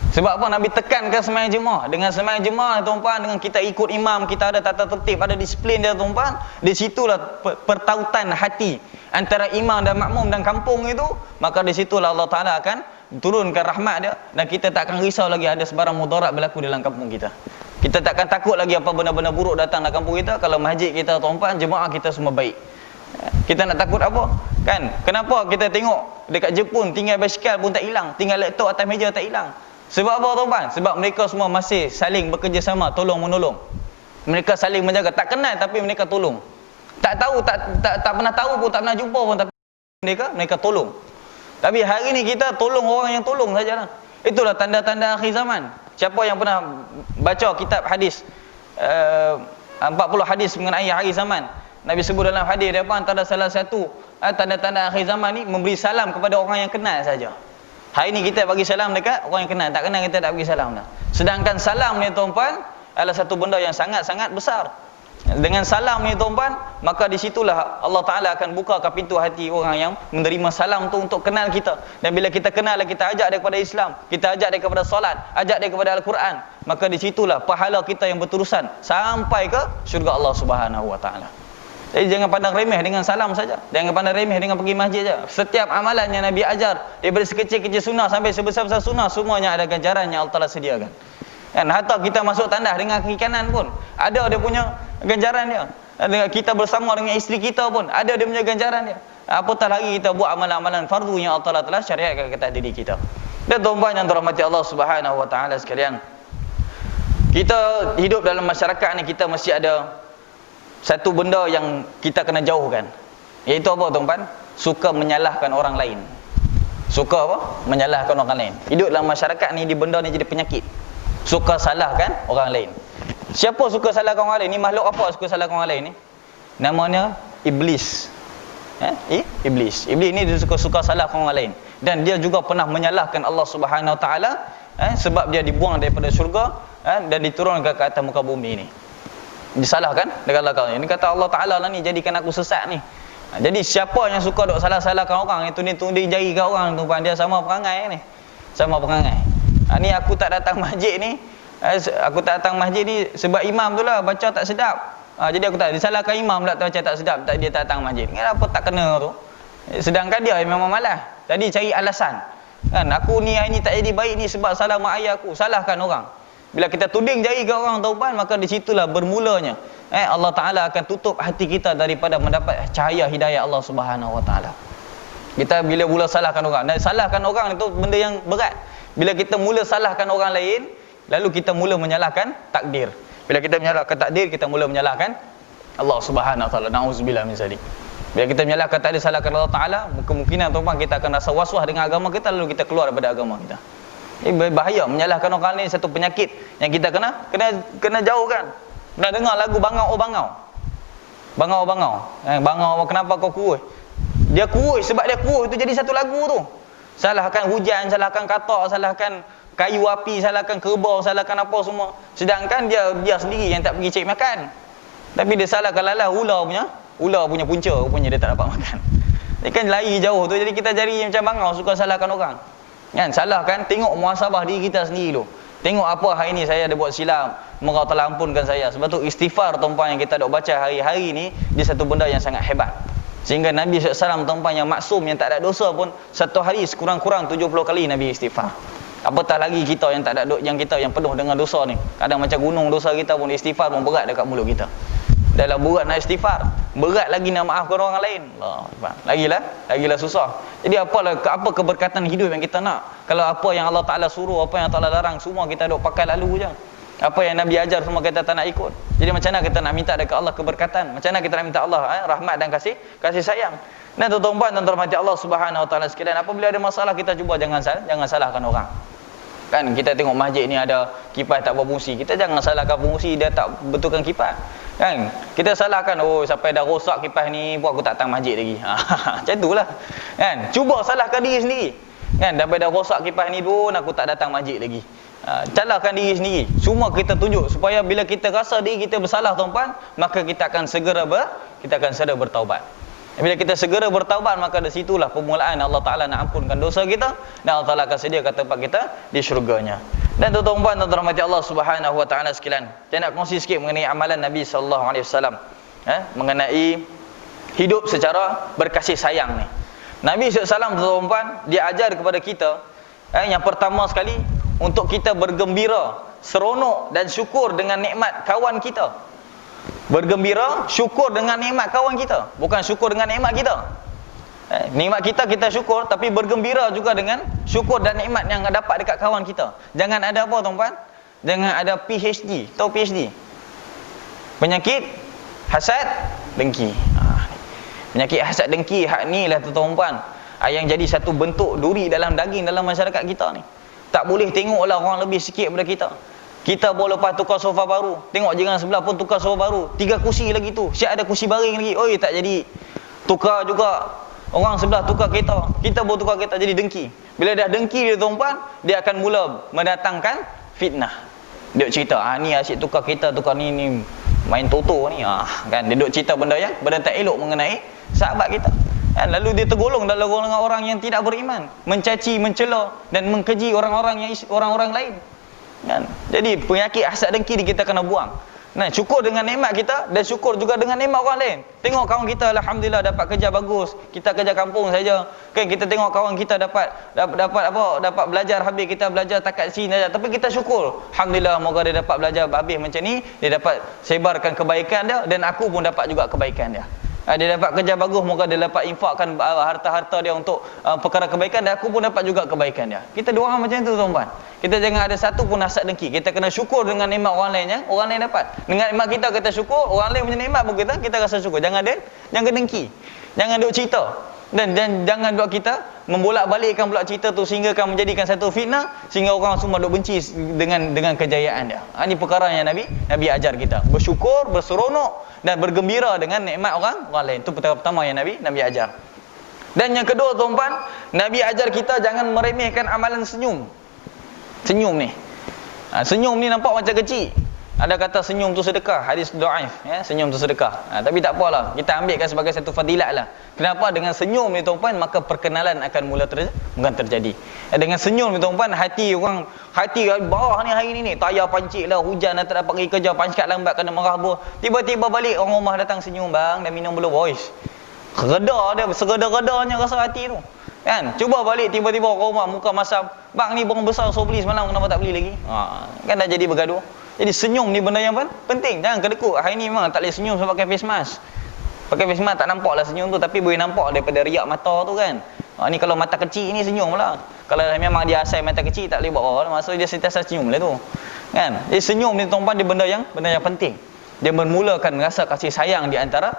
Sebab apa? Nabi tekankan sembahyang jemaah. Dengan sembahyang jemaah, tuan-tuan, dengan kita ikut imam, kita ada tata tertib, ada disiplin dia, tuan-tuan. Di situlah pertautan hati antara imam dan makmum dan kampung itu. Maka di situlah Allah Ta'ala akan turunkan rahmat dia. Dan kita tak akan risau lagi ada sebarang mudarat berlaku dalam kampung kita. Kita tak akan takut lagi apa benda-benda buruk datang dalam kampung kita. Kalau masjid kita, tuan-tuan, jemaah kita semua baik. Kita nak takut apa? Kan? Kenapa kita tengok dekat Jepun tinggal basikal pun tak hilang, tinggal laptop atas meja tak hilang? Sebab apa, tuan-tuan? Sebab mereka semua masih saling bekerjasama, tolong-menolong. Mereka saling menjaga. Tak kenal tapi mereka tolong. Tak tahu, tak pernah tahu pun, tak pernah jumpa pun, tapi mereka tolong. Tapi hari ni kita tolong orang yang tolong sajalah. Itulah tanda-tanda akhir zaman. Siapa yang pernah baca kitab hadis 40 hadis mengenai akhir zaman, Nabi sebut dalam hadis dia apa, antara salah satu tanda-tanda akhir zaman ni memberi salam kepada orang yang kenal saja. Hari ni kita bagi salam dekat orang yang kenal, tak kenal kita tak bagi salam dah. Sedangkan salam ni, tuan-tuan, adalah satu benda yang sangat-sangat besar. Dengan salam ni, tuan-tuan, maka di situlah Allah Taala akan bukakan pintu hati orang yang menerima salam tu untuk kenal kita. Dan bila kita kenal, kita ajak dia kepada Islam, kita ajak dia kepada solat, ajak dia kepada Al-Quran, maka di situlah pahala kita yang berterusan sampai ke syurga Allah Subhanahu Wa Taala. Jadi jangan pandang remeh dengan salam saja. Jangan pandang remeh dengan pergi masjid saja. Setiap amalan yang Nabi ajar, daripada sekecil-kecil sunnah sampai sebesar-besar sunnah, semuanya ada ganjaran yang Allah Ta'ala sediakan. Dan hatta kita masuk tandas dengan kaki kanan pun, ada dia punya ganjaran dia. Kita bersama dengan isteri kita pun, ada dia punya ganjaran dia. Apatah lagi kita buat amalan-amalan fardu yang Allah Ta'ala telah syariatkan ke atas diri kita. Dan tuan-tuan yang dirahmati Allah Subhanahu Wa Ta'ala sekalian, kita hidup dalam masyarakat ni, kita mesti ada satu benda yang kita kena jauhkan. Iaitu apa, tuan-tuan? Suka menyalahkan orang lain. Suka apa? Menyalahkan orang lain. Hidup dalam masyarakat ni, di benda ni jadi penyakit. Suka salahkan orang lain. Siapa suka salahkan orang lain? Ni makhluk apa suka salahkan orang lain ni? Namanya Iblis. Iblis. Iblis ni dia suka salahkan orang lain. Dan dia juga pernah menyalahkan Allah Subhanahu Wa Taala sebab dia dibuang daripada syurga dan diturunkan ke atas muka bumi ni. Disalahkan dengan belakang. Ini kata Allah Ta'ala lah ni, jadikan aku sesat ni. Jadi siapa yang suka duk salah-salahkan orang, itu ni tundi jari kat orang, tuan, dia sama perangai ni. Sama perangai. Ni aku tak datang masjid ni, aku tak datang masjid ni sebab imam tu lah baca tak sedap. Jadi aku tak disalahkan imam pula baca tak sedap, dia tak datang masjid. Kenapa tak kena tu? Sedangkan dia memang malas. Jadi cari alasan. Kan, aku ni hari ni tak jadi baik ni sebab salah mak ayah aku. Salahkan orang. Bila kita tuding jari ke orang, tuan, maka di situlah bermulanya Allah Ta'ala akan tutup hati kita daripada mendapat cahaya hidayah Allah Subhanahu Wa Ta'ala. Kita bila mula salahkan orang, dan salahkan orang itu benda yang berat. Bila kita mula salahkan orang lain, lalu kita mula menyalahkan takdir. Bila kita menyalahkan takdir, kita mula menyalahkan Allah Subhanahu Wa Ta'ala. Na'udzubillah min zalik. Bila kita menyalahkan takdir, salahkan Allah Ta'ala, kemungkinan, tuan, kita akan rasa was-was dengan agama kita, lalu kita keluar daripada agama kita. Ini bahaya, menyalahkan orang lain, satu penyakit yang kita kena jauhkan. Pernah dengar lagu Bangau oh Bangau? Bangau oh Bangau. Bangau kenapa kau kurus? Dia kurus sebab dia kurus itu jadi satu lagu tu. Salahkan hujan, salahkan katak, salahkan kayu api, salahkan kerbau, salahkan apa semua. Sedangkan dia sendiri yang tak pergi cari makan. Tapi dia salahkan lalah ular punya punca, rupanya dia tak dapat makan. Dia kan lari jauh tu, jadi kita jadi macam Bangau suka salahkan orang. Kan, salahkan, tengok muhasabah diri kita sendiri tu. Tengok apa hari ni saya ada buat silap, semoga Allah ampunkan saya. Sebab tu istighfar, tuan-tuan, yang kita dok baca hari-hari ni, dia satu benda yang sangat hebat. Sehingga Nabi SAW, tuan-tuan, yang maksum, yang tak ada dosa pun, satu hari sekurang-kurang 70 kali Nabi istighfar. Apatah lagi kita yang tak ada yang penuh dengan dosa ni. Kadang macam gunung dosa kita pun, istighfar pun berat dekat mulut kita. Dalam berat nak istighfar, berat lagi nak maafkan orang lain. Lagilah susah. Jadi apa keberkatan hidup yang kita nak? Kalau apa yang Allah Ta'ala suruh, apa yang Allah Ta'ala larang, semua kita duk pakai lalu je. Apa yang Nabi ajar semua kita tak nak ikut. Jadi macam mana kita nak minta dekat Allah keberkatan? Macam mana kita nak minta Allah rahmat dan kasih sayang? Dan tuan-tuan dan rahmati Allah Subhanahu wa taala sekalian, apabila ada masalah kita cuba jangan salahkan orang. Kan kita tengok masjid ni ada kipas tak berfungsi, kita jangan salahkan fungsi dia tak betulkan kipas. Kan kita salahkan, oh sampai dah rosak kipas ni pun aku tak datang masjid lagi. Macam itulah. Kan cuba salahkan diri sendiri. Kan sampai dah rosak kipas ni pun aku tak datang masjid lagi. Salahkan diri sendiri. Semua kita tunjuk supaya bila kita rasa diri kita bersalah tuan-tuan, maka kita akan segera bertaubat. Bila kita segera bertaubat, maka di situlah permulaan Allah Ta'ala nak ampunkan dosa kita, dan Allah Ta'ala akan sediakan tempat kita di syurganya. Dan tuan-tuan dan rahmati Allah Subhanahu wa taala sekalian, saya nak kongsi sikit mengenai amalan Nabi sallallahu alaihi wasallam mengenai hidup secara berkasih sayang ni. Nabi SAW tuan-tuan, dia ajar kepada kita yang pertama sekali, untuk kita bergembira, seronok dan syukur dengan nikmat kawan kita. Bergembira, syukur dengan nikmat kawan kita, bukan syukur dengan nikmat kita. Nikmat kita syukur, tapi bergembira juga dengan syukur dan nikmat yang dapat dekat kawan kita. Jangan ada apa tuan-tuan? Jangan ada PhD. Tahu PhD? Penyakit hasad dengki. Penyakit hasad dengki, hak ni lah tuan-tuan, yang jadi satu bentuk duri dalam daging dalam masyarakat kita ni. Tak boleh tengoklah orang lebih sikit daripada kita. Kita boleh lepas tukar sofa baru, tengok jiran sebelah pun tukar sofa baru, 3 kursi lagi tu, siap ada kursi baring lagi, oi tak jadi. Tukar juga, orang sebelah tukar kereta, kita boleh tukar kereta, jadi dengki. Bila dah dengki dia tuan-tuan, dia akan mula mendatangkan fitnah. Dia cerita, ni asyik tukar kereta, tukar ni main toto ni, kan dia duk cerita benda tak elok mengenai sahabat kita. Kan? Lalu dia tergolong dalam golongan orang yang tidak beriman, mencaci, mencela dan mengkeji orang-orang lain. Kan? Jadi penyakit hasad dengki ni kita kena buang. Nah, syukur dengan nikmat kita dan syukur juga dengan nikmat orang lain. Tengok kawan kita alhamdulillah dapat kerja bagus, kita kerja kampung saja. Kan kita tengok kawan kita dapat belajar habis, kita belajar takat sini saja, tapi kita syukur. Alhamdulillah, moga dia dapat belajar habis macam ni, dia dapat sebarkan kebaikan dia, dan aku pun dapat juga kebaikan dia. Dia dapat kerja bagus, moga dia dapat infakkan harta-harta dia untuk perkara kebaikan, dan aku pun dapat juga kebaikan dia. Kita doa macam tu tuan-tuan. Kita jangan ada satu pun hasad dengki. Kita kena syukur dengan nikmat orang lain yang orang lain dapat. Dengan nikmat kita syukur, orang lain punya nikmat pun kita rasa syukur. Jangan dengki. Jangan duk cerita. Dan jangan duk kita membolak-balikkan pula cerita tu sehingga akan menjadikan satu fitnah, sehingga orang semua duk benci dengan kejayaan dia. Ini perkara yang Nabi ajar kita. Bersyukur, berseronok dan bergembira dengan nikmat orang lain. Itu perkara pertama yang Nabi ajar. Dan yang kedua tuan-tuan, Nabi ajar kita jangan meremehkan amalan senyum. Senyum ni nampak macam kecil. Ada kata senyum tu sedekah, hadis dhaif, senyum tu sedekah. Tapi tak apalah, kita ambilkan sebagai satu fadilat lah. Kenapa? Dengan senyum ni tuan-tuan, maka perkenalan akan mula terjadi. Dengan senyum ni tuan-tuan, hati bawah ni hari ni tayar pancik lah, hujan dah tak dapat pergi kerja, pancik lambat kena marah buah. Tiba-tiba balik orang rumah datang senyum, bang dah minum belum? Boys, reda dia, sereda-redanya rasa hati tu. Kan? Cuba balik tiba-tiba orang rumah muka masam, bang ni borong besar so beli semalam, kenapa tak beli lagi? Kan dah jadi bergaduh. Jadi senyum ni benda yang penting. Jangan kedekut. Hari ni memang tak boleh senyum sebab pakai face mask. Pakai face mask tak nampak lah senyum tu, tapi boleh nampak daripada riak mata tu kan. Ni kalau mata kecil ni senyum lah. Kalau memang dia asal mata kecil tak boleh buat maksud dia sentiasa senyum lah tu. Kan? Jadi senyum ni tuan-tuan dia benda yang penting. Dia bermulakan rasa kasih sayang di antara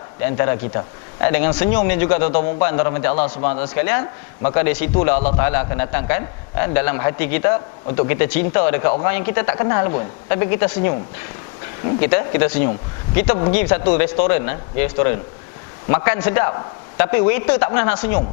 kita. Dengan senyum ni juga tuan-tuan rahmati Allah Subhanahu wa taala sekalian, maka dari situlah Allah Taala akan datangkan dalam hati kita untuk kita cinta dekat orang yang kita tak kenal pun, tapi kita senyum. Kita senyum. Kita pergi satu restoran, makan sedap, tapi waiter tak pernah nak senyum.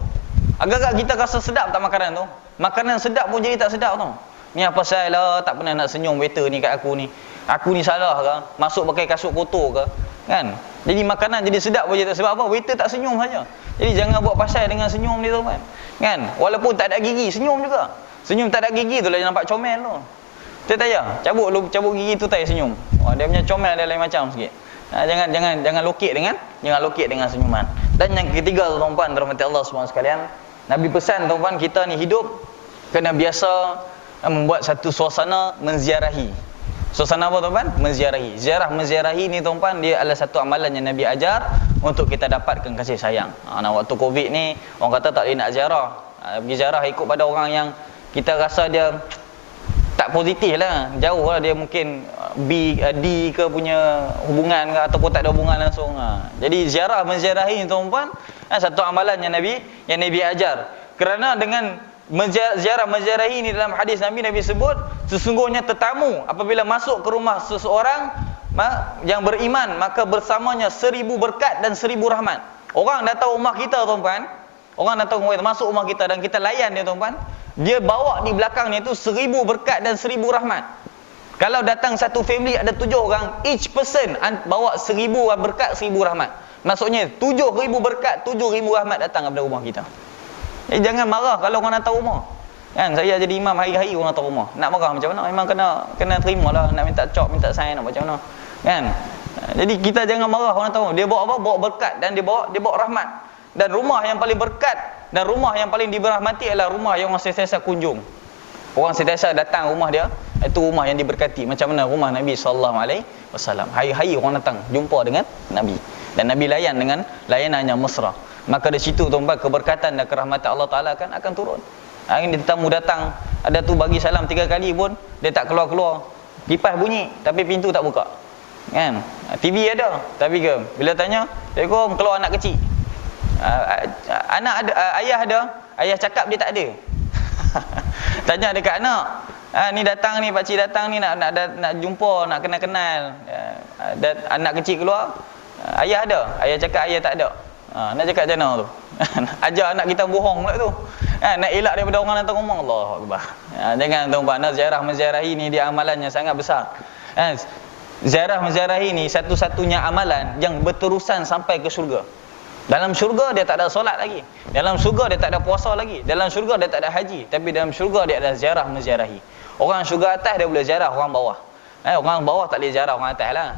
Agak-agak kita rasa sedap tak makanan tu. Makanan sedap pun jadi tak sedap tu. Ni apa salah tak pernah nak senyum waiter ni kat aku ni. Aku ni salah ke? Masuk pakai kasut kotor ke? Kan? Jadi makanan jadi sedap je, sebab apa? Waiter tak senyum saja. Jadi jangan buat pasal dengan senyum ni tuan. Kan? Walaupun tak ada gigi, senyum juga. Senyum tak ada gigi tu lah nampak comel tu. Kita tanya, cabut gigi tu tak senyum. Dia punya comel dia lain macam sikit. Jangan lokek dengan senyuman. Dan yang ketiga tuan-tuan rahmati Allah semua sekalian, Nabi pesan tuan-tuan kita ni hidup kena biasa membuat satu suasana menziarahi. Suasana apa tuan-tuan? Menziarahi. Menziarahi ni tuan-tuan, dia adalah satu amalan yang Nabi ajar untuk kita dapatkan kasih sayang. Waktu Covid ni orang kata tak boleh nak ziarah. Pergi ziarah ikut pada orang yang kita rasa dia tak positif lah, jauh lah, dia mungkin D ke punya hubungan ke ataupun tak ada hubungan langsung. Jadi ziarah menziarahi ni tuan-puan, satu amalan yang Nabi ajar. Kerana dengan ziarah menziarahi ni dalam hadis Nabi sebut sesungguhnya tetamu apabila masuk ke rumah seseorang yang beriman maka bersamanya 1000 berkat dan 1000 rahmat. Orang datang rumah kita tuan-puan, orang datang masuk rumah kita dan kita layan dia tuan-puan, dia bawa di belakangnya itu 1000 berkat dan 1000 rahmat. Kalau datang satu family ada 7 orang, each person bawa 1000 berkat, 1000 rahmat. Maksudnya 7000 berkat, 7000 rahmat datang kepada rumah kita. Jangan marah kalau orang datang rumah. Kan saya jadi imam hari-hari orang datang rumah. Nak marah macam mana? Memang kena terimalah, nak minta cop, minta sign nak macam mana. Kan? Jadi kita jangan marah orang datang rumah. Dia bawa apa? Bawa berkat dan dia bawa rahmat. Dan rumah yang paling berkat dan rumah yang paling diberahmati adalah rumah yang orang sentiasa kunjung. Orang sentiasa datang rumah dia, itu rumah yang diberkati. Macam mana rumah Nabi SAW. Hari-hari orang datang jumpa dengan Nabi. Dan Nabi layan dengan layanannya mesra. Maka di situ tuan-tuan keberkatan dan kerahmatan Allah Ta'ala akan turun. Hari ni tetamu datang, ada tu bagi salam 3 kali pun dia tak keluar-keluar. Kipas bunyi tapi pintu tak buka. Kan? TV ada tapi ke bila tanya, "Assalamualaikum," keluar anak kecil. Anak ada, ayah ada, ayah cakap dia tak ada. Tanya dekat anak, ni datang ni, pakcik datang ni nak jumpa, nak kenal-kenal. Dan anak kecil keluar, ayah ada, ayah cakap ayah tak ada. Nak cakap macam mana tu? Ajar anak kita bohong pula tu. Nak elak daripada orang datang rumah. Allahu Akbar. Jangan tuan-tuan, ziarah menziarahi ni dia amalannya sangat besar. Ziarah menziarahi ni satu-satunya amalan yang berterusan sampai ke syurga. Dalam syurga dia tak ada solat lagi. Dalam syurga dia tak ada puasa lagi. Dalam syurga dia tak ada haji. Tapi dalam syurga dia ada ziarah menziarahi. Orang syurga atas dia boleh ziarah orang bawah. Orang bawah tak boleh ziarah orang atas lah.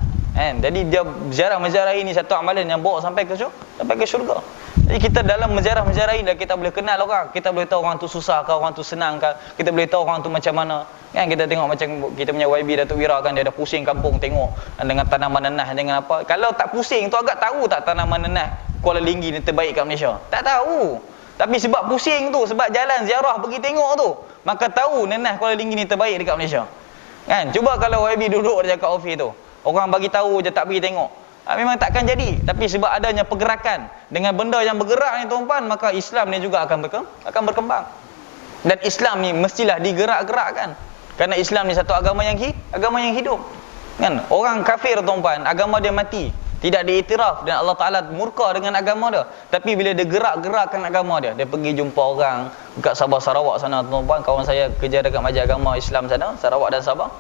Jadi dia ziarah menziarahi ni satu amalan yang bawa sampai ke syurga. Jadi kita dalam ziarah menziarahi dah kita boleh kenal orang. Kita boleh tahu orang tu susah ke, orang tu senang ke. Kita boleh tahu orang tu macam mana. Kan kita tengok macam kita punya YB Datuk Wira kan, dia dah pusing kampung tengok dengan tanaman nanah dengan apa. Kalau tak pusing tu agak tahu tak tanaman nanah Kuala Linggi ni terbaik kat Malaysia? Tak tahu. Tapi sebab pusing tu, sebab jalan ziarah pergi tengok tu, maka tahu nanah Kuala Linggi ni terbaik dekat Malaysia. Kan? Cuba kalau YB duduk dekat office tu, orang bagi tahu je tak pergi tengok. Memang takkan jadi. Tapi sebab adanya pergerakan dengan benda yang bergerak ni tuan-tuan, maka Islam ni juga akan berkembang. Dan Islam ni mestilah digerak-gerakkan. Kerana Islam ni satu agama yang hidup. Kan? Orang kafir tuan-tuan, agama dia mati, tidak diiktiraf dan Allah Ta'ala murka dengan agama dia. Tapi bila dia gerak-gerakkan agama dia, dia pergi jumpa orang dekat Sabah Sarawak sana tuan-tuan. Kawan saya kerja dekat Majlis Agama Islam sana, Sarawak dan Sabah.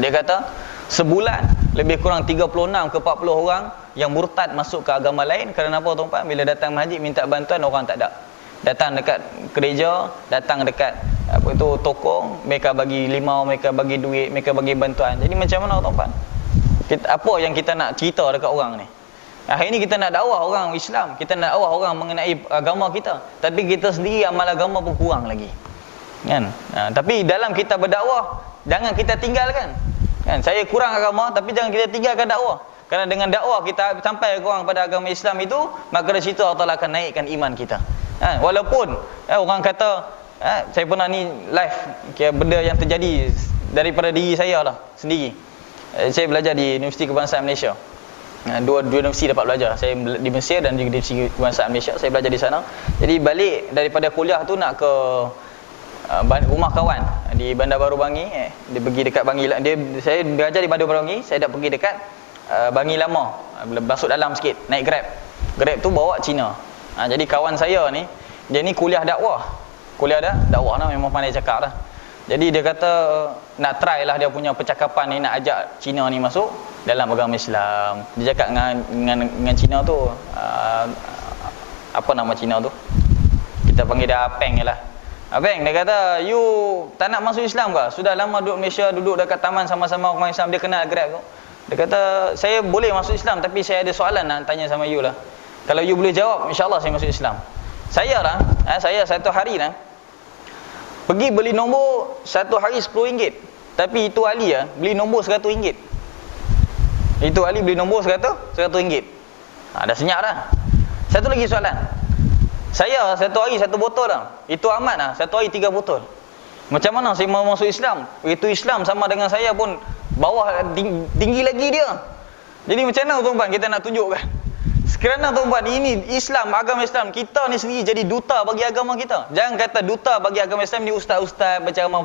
Dia kata sebulan lebih kurang 36 ke 40 orang yang murtad masuk ke agama lain. Kerana apa tuan-tuan? Bila datang masjid minta bantuan, orang tak ada. Datang dekat gereja, datang dekat toko, mereka bagi limau, mereka bagi duit, mereka bagi bantuan. Jadi macam mana tuan-tuan? Apa yang kita nak cerita dekat orang ni? Hari ni kita nak dakwah orang Islam, kita nak dakwah orang mengenai agama kita, tapi kita sendiri amal agama pun kurang lagi. Kan? Tapi dalam kita berdakwah, jangan kita tinggalkan. Kan? Saya kurang agama, tapi jangan kita tinggalkan dakwah. Kerana dengan dakwah kita sampai orang pada agama Islam itu, maka dari situ Allah Ta'ala akan naikkan iman kita. Walaupun orang kata, saya pernah ni live benda yang terjadi daripada diri saya lah sendiri. Saya belajar di Universiti Kebangsaan Malaysia. Dua universiti dapat belajar. Saya di Mesir dan di Universiti Kebangsaan Malaysia. Saya belajar di sana. Jadi balik daripada kuliah tu nak ke rumah kawan di Bandar Baru Bangi. Dia pergi dekat Bangi. Saya belajar di Bandar Baru Bangi. Saya dah pergi dekat Bangi Lama. Masuk dalam sikit, naik Grab. Grab tu bawa Cina. Jadi kawan saya ni, dia ni kuliah dakwah. Kuliah dakwah lah, memang pandai cakap lah. Jadi dia kata nak try lah dia punya percakapan ni, nak ajak Cina ni masuk dalam agama Islam. Dia cakap dengan Cina tu, apa nama Cina tu? Kita panggil dia Apeng je lah. Apeng, dia kata, you tak nak masuk Islam ke? Sudah lama duduk Malaysia, duduk dekat taman sama-sama orang Islam. Dia kenal Grab tu. Dia kata, saya boleh masuk Islam, tapi saya ada soalan nak tanya sama you lah. Kalau you boleh jawab, insyaAllah saya masuk Islam. Saya lah, saya satu hari lah pergi beli nombor satu hari RM10. Tapi itu Ali beli nombor RM100. Itu Ali beli nombor RM100. Dah senyap dah. Satu lagi soalan. Saya satu hari satu botol dah. Itu Ahmad lah, satu hari 3 botol. Macam mana saya mau masuk Islam? Itu Islam sama dengan saya pun bawah tinggi lagi dia. Jadi macam mana tuan-tuan kita nak tunjukkan? Kerana tuan-tuan, ini Islam, agama Islam, kita ni sendiri jadi duta bagi agama kita. Jangan kata duta bagi agama Islam ni ustaz-ustaz berceramah,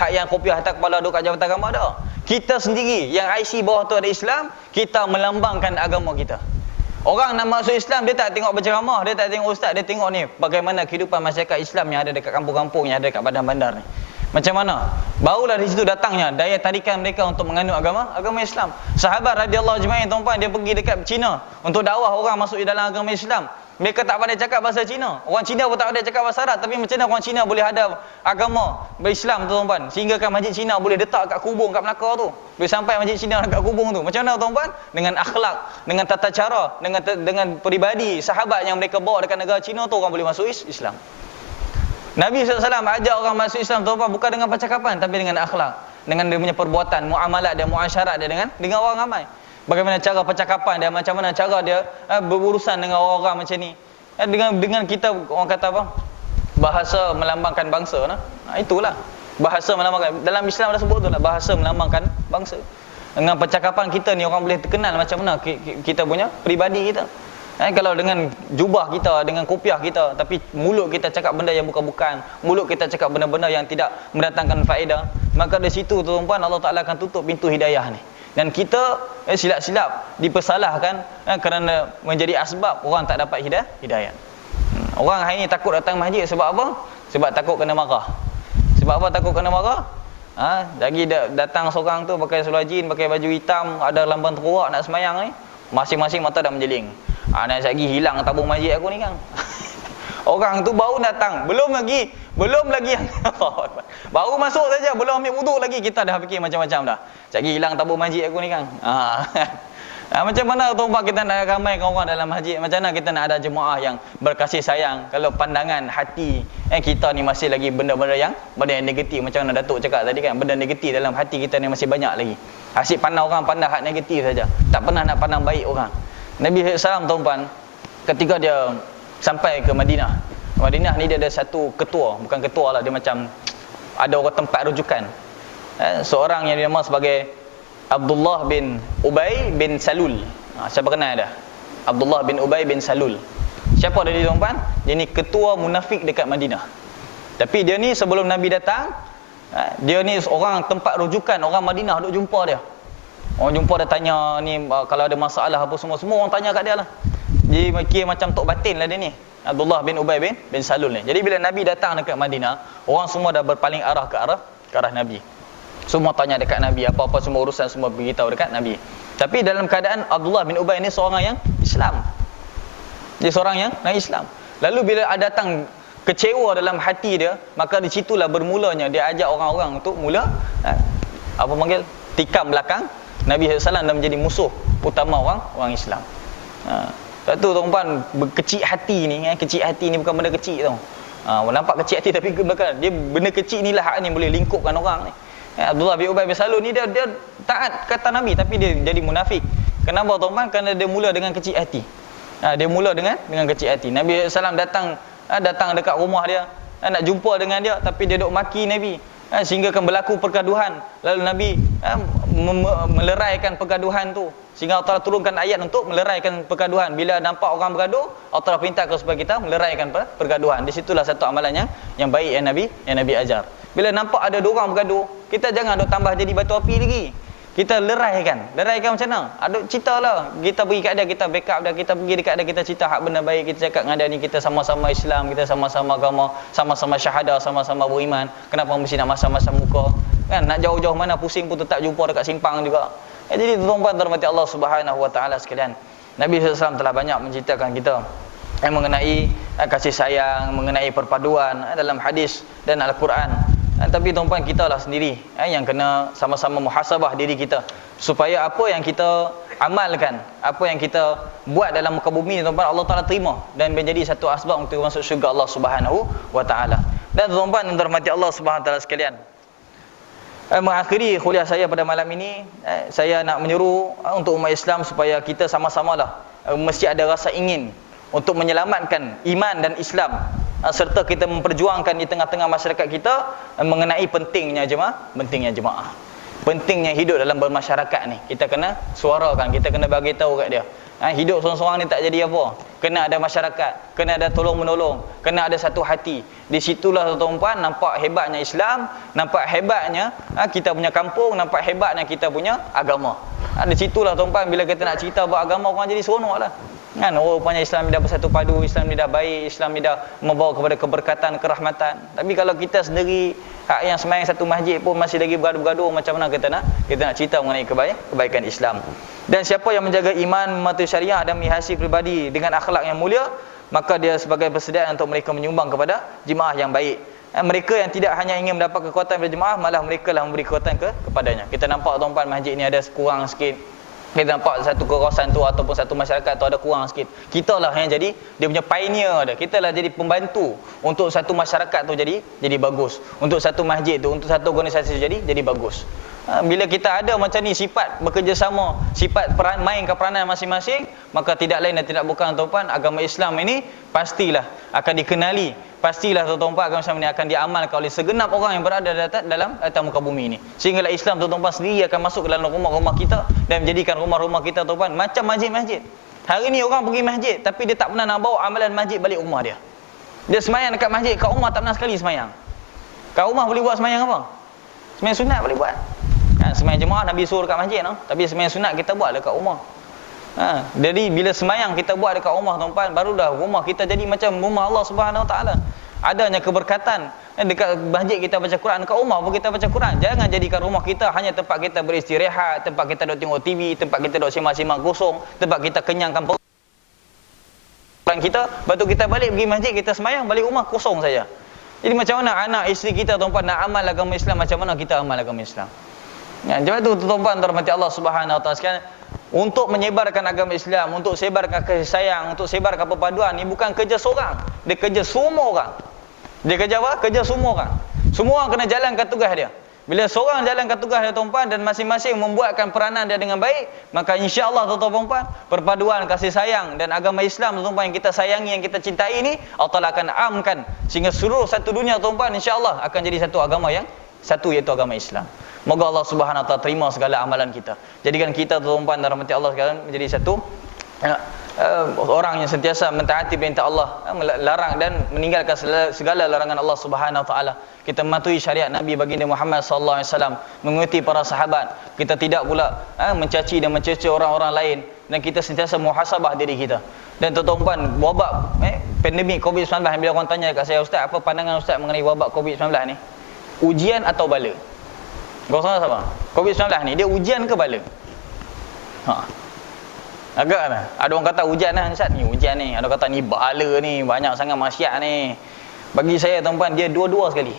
hak yang kopiah atas kepala duduk kat jabatan agama dah. Kita sendiri yang IC bawah tu ada Islam, kita melambangkan agama kita. Orang nak masuk Islam, dia tak tengok berceramah, dia tak tengok ustaz, dia tengok ni bagaimana kehidupan masyarakat Islam yang ada dekat kampung-kampung, yang ada dekat bandar-bandar ni. Macam mana? Barulah di situ datangnya daya tarikan mereka untuk menganut agama Islam. Sahabat radhiyallahu ajma'in tuan-tuan, dia pergi dekat China untuk dakwah orang masuk di dalam agama Islam. Mereka tak pandai cakap bahasa Cina. Orang Cina pun tak pandai cakap bahasa Arab, tapi macam mana orang Cina boleh ada agama berislam tuan-tuan? Sehingga kan masjid Cina boleh letak kat kubung kat Melaka tu. Boleh sampai masjid Cina dekat kubung tu. Macam mana tuan-tuan? Dengan akhlak, dengan tata cara, dengan peribadi sahabat yang mereka bawa dekat negara Cina tu, orang boleh masuk Islam. Nabi SAW ajak orang masuk Islam tuan-tuan bukan dengan percakapan, tapi dengan akhlak, dengan dia punya perbuatan, muamalat dia, muasyarat dia dengan orang ramai. Bagaimana cara percakapan dia, macam mana cara dia berurusan dengan orang-orang macam ni. Dengan kita, orang kata apa? Bahasa melambangkan bangsa nah. Itulah. Bahasa melambangkan. Dalam Islam dah sebut tu lah, bahasa melambangkan bangsa. Dengan percakapan kita ni orang boleh terkenal macam mana kita punya peribadi kita. Kalau dengan jubah kita, dengan kopiah kita, tapi mulut kita cakap benda yang bukan-bukan, mulut kita cakap benda-benda yang tidak mendatangkan faedah, maka dari situ tuan-tuan Allah Ta'ala akan tutup pintu hidayah ni. Dan kita silap-silap dipersalahkan kerana menjadi asbab orang tak dapat hidayah. Orang hari ni takut datang masjid sebab apa? Sebab takut kena marah. Sebab apa takut kena marah? Lagi datang seorang tu pakai seluar jin, pakai baju hitam, ada lambang teruk nak semayang ni, masing-masing mata dah menjeling. Nak lagi hilang tabung masjid aku ni kan. Orang tu baru datang, belum lagi yang baru masuk saja, belum ambil wuduk lagi, kita dah fikir macam-macam dah. Lagi hilang tabung masjid aku ni kan. Macam mana tuan-tuan kita nak ramaikan orang dalam masjid? Macam mana kita nak ada jemaah yang berkasih sayang kalau pandangan hati kita ni masih lagi benda-benda yang negatif? Macam mana Datuk cakap tadi kan, benda negatif dalam hati kita ni masih banyak lagi. Asyik pandang orang, pandang hak negatif saja, tak pernah nak pandang baik orang. Nabi SAW tuan-tuan, ketika dia sampai ke Madinah ni dia ada satu ketua, bukan ketua lah, dia macam ada orang tempat rujukan. Seorang yang dinamakan sebagai Abdullah bin Ubay bin Salul. Siapa kenal dia? Abdullah bin Ubay bin Salul. Siapa dia tuan-tuan? Dia ni ketua munafik dekat Madinah. Tapi dia ni sebelum Nabi datang, dia ni orang tempat rujukan, orang Madinah duk jumpa dia. Orang jumpa dia tanya ni, kalau ada masalah apa semua orang tanya kat dia lah. Jadi kira macam tok batin lah dia ni, Abdullah bin Ubay bin Salul ni. Jadi bila Nabi datang dekat Madinah, orang semua dah berpaling arah ke arah Nabi. Semua tanya dekat Nabi, apa-apa semua urusan semua beritahu dekat Nabi. Tapi dalam keadaan Abdullah bin Ubay ni seorang yang Islam. Dia seorang yang Islam. Lalu bila ada datang kecewa dalam hati dia, maka di situlah bermulanya dia ajak orang-orang untuk mula tikam belakang Nabi SAW, dah menjadi musuh utama orang Islam. Lepas tu tuan-tuan, kecil hati ni bukan benda kecil tau. Nampak kecil hati tapi dia benda kecil inilah hak ni boleh lingkupkan orang ni. Abdullah bin Ubay bin Salul ni dia taat kata Nabi tapi dia jadi munafik. Kenapa tuan-tuan? Kerana dia mula dengan kecil hati. Dia mula dengan kecil hati. Nabi SAW datang dekat rumah dia, nak jumpa dengan dia, tapi dia duk maki Nabi. Sehingga kan berlaku pergaduhan. Lalu Nabi meleraikan pergaduhan tu, sehingga Allah Ta'ala turunkan ayat untuk meleraikan pergaduhan. Bila nampak orang bergaduh, Allah Ta'ala perintah supaya kita meleraikan pergaduhan. Di situlah satu amalan yang baik yang Nabi ajar. Bila nampak ada dua orang bergaduh, kita jangan duk tambah jadi batu api lagi. Kita leraikan macam mana? Ada cerita lah. Kita pergi kat dia, kita backup dia, kita pergi dekat dia, kita cerita hak benda baik, kita cakap dengan dia ni, kita sama-sama Islam, kita sama-sama agama, sama-sama syahadah, sama-sama beriman. Kenapa mesti nak masam-masam muka? Kan nak jauh-jauh mana pusing pun tetap jumpa dekat simpang juga. Jadi tuan-tuan rahmati Allah Subhanahu wa taala sekalian, Nabi SAW telah banyak menceritakan kita mengenai kasih sayang, mengenai perpaduan dalam hadis dan Al-Quran. Tapi tuan-tuan, kita lah sendiri yang kena sama-sama muhasabah diri kita, supaya apa yang kita amalkan, apa yang kita buat dalam muka bumi ni tuan-tuan, Allah Ta'ala terima dan menjadi satu asbab untuk masuk syurga Allah Subhanahu wa ta'ala. Dan tuan-tuan yang dirahmati Allah Subhanahu wa ta'ala sekalian, mengakhiri kuliah saya pada malam ini, saya nak menyeru untuk umat Islam supaya kita sama-sama lah mesti ada rasa ingin untuk menyelamatkan iman dan Islam, serta kita memperjuangkan di tengah-tengah masyarakat kita mengenai pentingnya jemaah. pentingnya hidup dalam bermasyarakat ni. Kita kena suarakan, kita kena bagi tahu kat dia. Hidup seorang-seorang ni tak jadi apa. Kena ada masyarakat, kena ada tolong-menolong, kena ada satu hati. Di situlah tuan-tuan nampak hebatnya Islam, nampak hebatnya kita punya kampung, nampak hebatnya kita punya agama. Di situlah tuan-tuan bila kita nak cerita buat agama, orang jadi seronoklah. Kan, rupanya Islam ni dah bersatu padu, Islam ni dah baik, Islam ni dah membawa kepada keberkatan, kerahmatan. Tapi kalau kita sendiri yang semayang satu masjid pun masih lagi bergaduh-gaduh, macam mana kita nak cerita mengenai kebaikan Islam. Dan siapa yang menjaga iman, mematuhi syariah dan menghiasi pribadi dengan akhlak yang mulia, maka dia sebagai persediaan untuk mereka menyumbang kepada jemaah yang baik. Mereka yang tidak hanya ingin mendapat kekuatan dari jemaah, malah mereka lah memberi kekuatan kepadanya. Kita nampak tuan-tuan masjid ni ada kurang sikit. Kita nampak satu kawasan tu ataupun satu masyarakat tu ada kurang sikit. Kita lah yang jadi dia punya pioneer dia. Kita lah jadi pembantu untuk satu masyarakat tu jadi bagus. Untuk satu masjid tu, untuk satu organisasi tu jadi bagus. Bila kita ada macam ni sifat bekerjasama, sifat mainkan peranan masing-masing, maka tidak lain dan tidak bukan tuan-tuan, agama Islam ini pastilah akan dikenali. Pastilah tuan-tuan agama Islam ini akan diamalkan oleh segenap orang yang berada dalam muka bumi ini. Sehinggalah Islam tuan-tuan sendiri akan masuk ke dalam rumah-rumah kita dan menjadikan rumah-rumah kita tuan-tuan macam masjid-masjid. Hari ni orang pergi masjid tapi dia tak pernah nak bawa amalan masjid balik rumah dia. Dia semayang dekat masjid, kat rumah tak pernah sekali semayang. Kat rumah boleh buat semayang apa? Semayang sunat boleh buat. Semayang jemaah Nabi suruh dekat masjid, tapi semayang sunat kita buat dekat rumah. Jadi bila semayang kita buat dekat rumah tuan-tuan, barulah rumah kita jadi macam rumah Allah Subhanahu Wa Taala. Adanya keberkatan. Dekat masjid kita baca Quran, dekat rumah pun kita baca Quran. Jangan jadikan rumah kita hanya tempat kita beristirahat, tempat kita duk tengok TV, tempat kita duk sembang-sembang kosong, tempat kita kenyangkan perut kita. Lepas tu kita balik pergi masjid, kita semayang, balik rumah kosong saja. Jadi macam mana anak isteri kita tuan-tuan nak amal agama Islam, macam mana kita amal agama Islam? Jangan tu tuan-tuan terhormati Allah Subhanahu Wa Taala sekalian, untuk menyebarkan agama Islam, untuk sebarkan kasih sayang, untuk sebarkan perpaduan, ni bukan kerja seorang, dia kerja semua orang. Dia kerja apa? Kerja semua orang. Semua orang kena jalankan tugas dia. Bila seorang jalankan tugas dia tuan-tuan dan masing-masing membuatkan peranan dia dengan baik, maka insya-Allah tuan-tuan perpaduan kasih sayang dan agama Islam tuan-tuan yang kita sayangi, yang kita cintai ini, Allah Taala akan amkan sehingga seluruh satu dunia tuan-tuan insya-Allah akan jadi satu agama yang satu, iaitu agama Islam. Moga Allah Subhanahu Wa Taala terima segala amalan kita. Jadikan kita tuan-tuan dan rahmati Allah sekalian menjadi satu orang yang sentiasa mentaati perintah Allah, larang dan meninggalkan segala larangan Allah Subhanahu Wa Taala. Kita mematuhi syariat Nabi baginda Muhammad sallallahu alaihi wasallam, mengikuti para sahabat. Kita tidak pula mencaci dan mencerca orang-orang lain, dan kita sentiasa muhasabah diri kita. Dan tuan-tuan, wabak pandemik COVID-19, bila orang tanya kat saya, ustaz, apa pandangan ustaz mengenai wabak COVID-19 ni? Ujian atau bala? Kau salah sama? COVID-19 ni dia ujian ke bala? Agak lah. Ada orang kata ujian lah, Ustaz, ni ujian ni. Ada kata ni bala ni, banyak sangat maksiat ni. Bagi saya tuan-tuan, dia dua-dua sekali.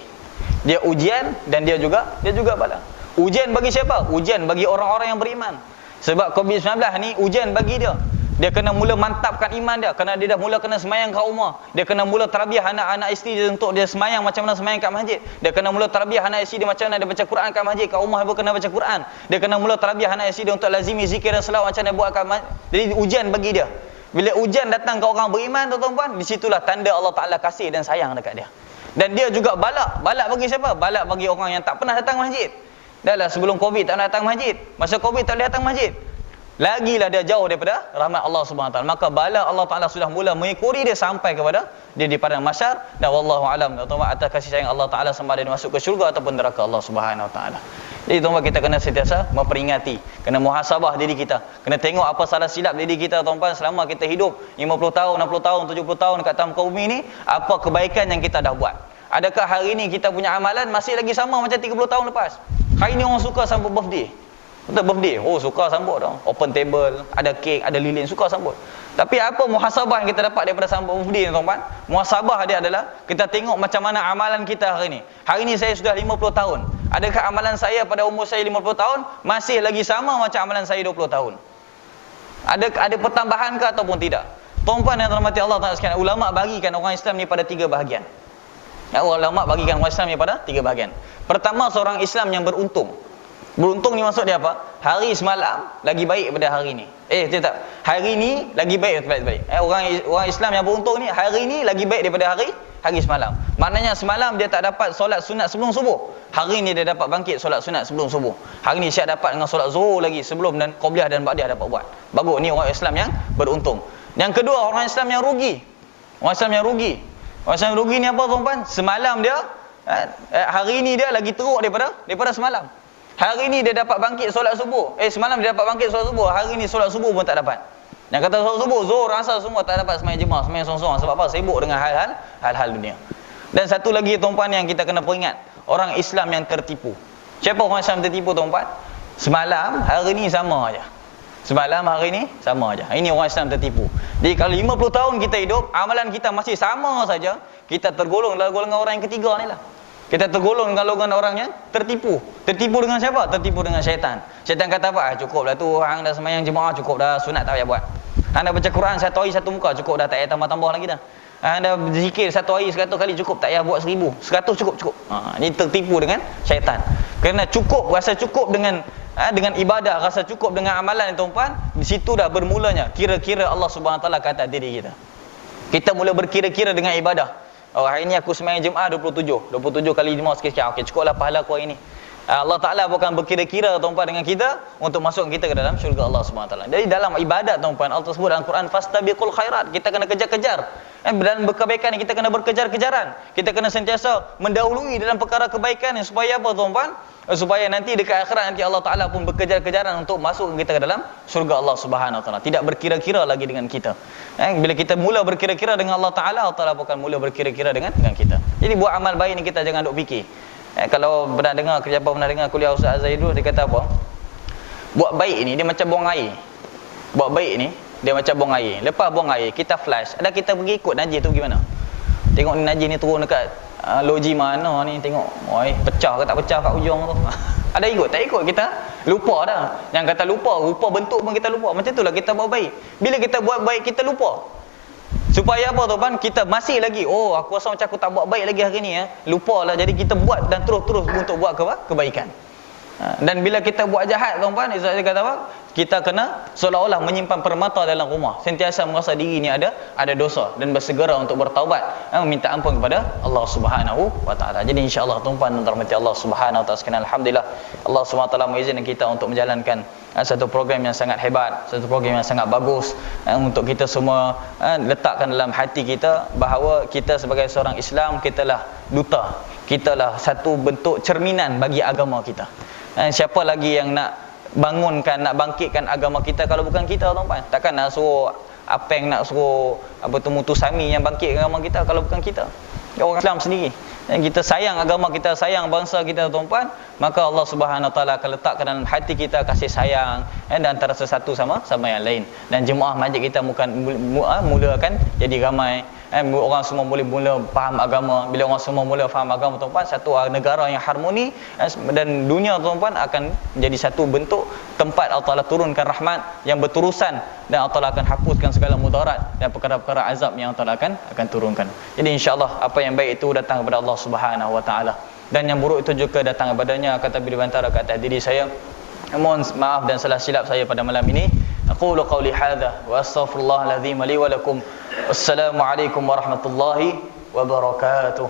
Dia ujian dan dia juga bala. Ujian bagi siapa? Ujian bagi orang-orang yang beriman. Sebab COVID-19 ni ujian bagi dia. Dia kena mula mantapkan iman dia, kerana dia dah mula kena semayang kat rumah. Dia kena mula tarbiyah anak-anak isteri dia untuk dia semayang macam mana semayang kat masjid. Dia kena mula tarbiyah anak isteri dia macam mana dia baca Quran kat masjid. Kat rumah dia pun kena baca Quran. Dia kena mula tarbiyah anak isteri dia untuk lazimi zikir dan selawat macam mana dia buat kat masjid. Jadi ujian bagi dia. Bila ujian datang ke orang beriman tuan-tuan, di situlah tanda Allah Taala kasih dan sayang dekat dia. Dan dia juga balak. Balak bagi siapa? Balak bagi orang yang tak pernah datang masjid. Dah lah sebelum Covid tak nak datang masjid. Masa Covid tak boleh datang masjid. Lagilah dia jauh daripada rahmat Allah Subhanahu Wa Taala. Maka bala Allah Taala sudah mula mengikuti dia sampai kepada dia di padang mahsyar, dan wallahu alam tuan-tuan atas kasih sayang Allah Taala sama ada dia masuk ke syurga ataupun neraka Allah Subhanahu Wa Taala. Jadi tuan-tuan, kita kena sentiasa memperingati, kena muhasabah diri kita, kena tengok apa salah silap diri kita tuan-tuan selama kita hidup 50 tahun, 60 tahun, 70 tahun dekat atas muka bumi ni, apa kebaikan yang kita dah buat. Adakah hari ni kita punya amalan masih lagi sama macam 30 tahun lepas? Hari ni orang suka sambut birthday. Untuk birthday, suka sambut dah. Open table, ada kek, ada lilin, suka sambut. Tapi apa muhasabah yang kita dapat daripada sambut birthday ni tuan-tuan? Muhasabah dia adalah kita tengok macam mana amalan kita hari ni. Hari ni saya sudah 50 tahun. Adakah amalan saya pada umur saya 50 tahun masih lagi sama macam amalan saya 20 tahun? Ada pertambahan ke ataupun tidak? Tuan-tuan yang dirahmati Allah Taala sekalian, ulama bagikan orang Islam ni pada 3 bahagian. Ulama bagikan orang Islam ni pada 3 bahagian. Pertama, seorang Islam yang beruntung. Beruntung ni maksud dia apa? Hari semalam lagi baik daripada hari ni. Tak. Hari ni lagi baik daripada hari. Orang Islam yang beruntung ni, hari ni lagi baik daripada hari hari semalam. Maknanya semalam dia tak dapat solat sunat sebelum subuh. Hari ni dia dapat bangkit solat sunat sebelum subuh. Hari ni Syak dapat dengan solat zuhur lagi sebelum, dan qabliyah dan ba'diyah dapat buat. Bagus, ni orang Islam yang beruntung. Yang kedua, orang Islam yang rugi. Orang Islam yang rugi. Orang Islam yang rugi ni apa tuan-tuan? Semalam dia hari ni dia lagi teruk daripada semalam. Hari ni dia dapat bangkit solat subuh. Semalam dia dapat bangkit solat subuh. Hari ni solat subuh pun tak dapat. Yang kata solat subuh, zuhur, asar semua tak dapat sembahyang jemaah, sembahyang sorang-sorang. Sebab apa? Sibuk dengan hal-hal dunia. Dan satu lagi tuan-tuan yang kita kena peringat, orang Islam yang tertipu. Siapa orang Islam tertipu tuan-tuan? Semalam, hari ni sama aja. Semalam, hari ni sama aja. Ini orang Islam tertipu. Jadi kalau 50 tahun kita hidup, amalan kita masih sama saja, kita tergolong dalam golongan orang yang ketiga ni lah. Kita tergolong dengan golongan orang yang tertipu. Tertipu dengan siapa? Tertipu dengan syaitan. Syaitan kata apa? Cukuplah tu, hang dah sembahyang jemaah, cukup dah, sunat tak payah buat. Hang dah baca Quran satu hari satu muka, cukup dah, tak payah tambah-tambah lagi dah. Hang dah berzikir satu hari 100 kali, cukup, tak payah buat 1000. 100 cukup. Ini tertipu dengan syaitan. Kerana cukup, rasa cukup dengan ibadah, rasa cukup dengan amalan tuan-tuan, di situ dah bermulanya kira-kira Allah Subhanahu Wa Taala kata diri kita. Kita mula berkira-kira dengan ibadah. Oh, hari ni aku sembahyang Jumaat 27 kali Jumaat sikit-sikit. Okey, cukuplah pahala aku hari ni. Allah Ta'ala bukan berkira-kira tuan-puan dengan kita untuk masuk kita ke dalam syurga Allah Subhanahu Wa Taala. Jadi dalam ibadat tuan-puan, Allah sebut dalam Quran, fastabiqul khairat. Kita kena kejar-kejar. Dan berkebaikan kita kena berkejar-kejaran. Kita kena sentiasa mendahului dalam perkara kebaikan supaya apa tuan-puan? Supaya nanti dekat akhirat nanti Allah Ta'ala pun berkejar-kejaran untuk masuk kita ke dalam syurga Allah Subhanahu Wa Taala. Tidak berkira-kira lagi dengan kita. Bila kita mula berkira-kira dengan Allah Ta'ala, Allah Ta'ala bukan mula berkira-kira dengan kita. Jadi buat amal baik ni kita jangan duk fikir. Kalau pernah dengar, siapa pernah dengar kuliah Ustaz Zaidul, dia kata apa? Buat baik ni dia macam buang air. Buat baik ni dia macam buang air. Lepas buang air, kita flush. Ada kita pergi ikut najis tu gimana? Tengok ni najis ni turun dekat loji mana ni, tengok. Oi, pecah ke tak pecah kat hujung tu. Ada ikut? Tak ikut, kita lupa dah. Yang kata lupa, rupa bentuk pun kita lupa. Macam itulah kita buat baik. Bila kita buat baik, kita lupa. Supaya apa tuan-tuan? Kita masih lagi, oh aku rasa macam aku tak buat baik lagi hari ni, lupalah. Jadi kita buat dan terus-terus untuk buat kebaikan. Dan bila kita buat jahat tuan-tuan, Isa kata apa? Kita kena seolah-olah menyimpan permata dalam rumah, sentiasa merasa diri ni ada dosa dan bersegera untuk bertaubat, minta ampun kepada Allah Subhanahu Wa Taala. Jadi insya-Allah tuan-tuan dan rahmati Allah Subhanahu Wa Taala sekalian, alhamdulillah Allah Subhanahu Wa Taala mengizinkan kita untuk menjalankan satu program yang sangat hebat, satu program yang sangat bagus, untuk kita semua letakkan dalam hati kita bahawa kita sebagai seorang Islam, kitalah duta, kitalah satu bentuk cerminan bagi agama kita. Siapa lagi yang nak bangunkan, nak bangkitkan agama kita kalau bukan kita tuan-tuan? Takkan nak suruh Apeng, nak suruh Mutu Sami yang bangkitkan agama kita kalau bukan kita? Orang Islam sendiri. Dan kita sayang agama kita, sayang bangsa kita tuan-tuan, maka Allah Subhanahu Wa Taala akan letakkan dalam hati kita kasih sayang dan antara sesatu sama yang lain. Dan jemaah masjid kita mula akan jadi ramai. Orang semua boleh mula faham agama. Bila orang semua mula faham agama tuan-tuan, satu negara yang harmoni dan dunia tuan-tuan akan menjadi satu bentuk tempat Allah Ta'ala turunkan rahmat yang berterusan, dan Allah Ta'ala akan hapuskan segala mudarat dan perkara-perkara azab yang Allah Ta'ala akan turunkan. Jadi insya-Allah apa yang baik itu datang kepada Allah Subhanahu Wa Taala, dan yang buruk itu juga datang kepadanya. Kata bila bantara kata diri saya, mohon maaf dan salah silap saya pada malam ini. Aqulu qawli hadza wa astaghfirullahal azim li wa lakum. Wassalamualaikum warahmatullahi wabarakatuh.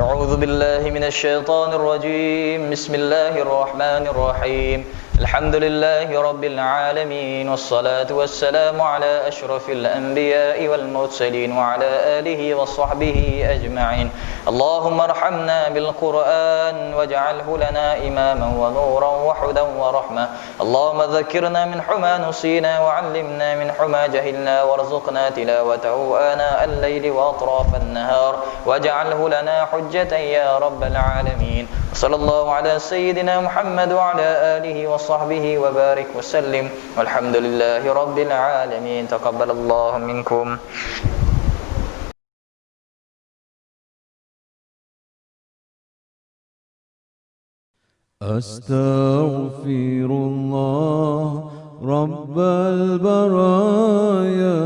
A'udzu billahi minasy syaithanir rajim. Bismillahir rahmanir rahim. Alhamdulillahi rabbil alamin, wassalatu wassalamu ala asyrafil anbiya'i wal mursalin wa ala alihi washabbihi ajma'in. Allahumma arhamna bil Qur'an waj'alhu lana imaman wa nuran wa hudan wa rahmah. Allahumma dhakkirna min huma nusina wa 'allimna min huma jahilna warzuqna tilawatahu ana al-laili wa atrafan nahar waj'alhu lana hujjatan ya rabbal alamin. Sallallahu ala sayyidina Muhammad wa ala alihi wa sahbihi wa barik wa sallim. Walhamdulillahi rabbil alamin. Taqabbalallahu minkum. Astaghfirullah Rabbal baraya,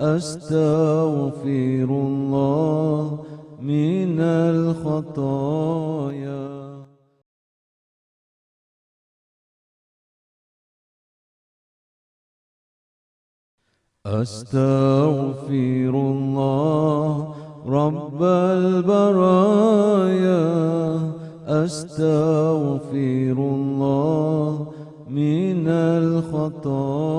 astaghfirullah minal khataya. أستغفر الله رب البرايا أستغفر الله من الخطايا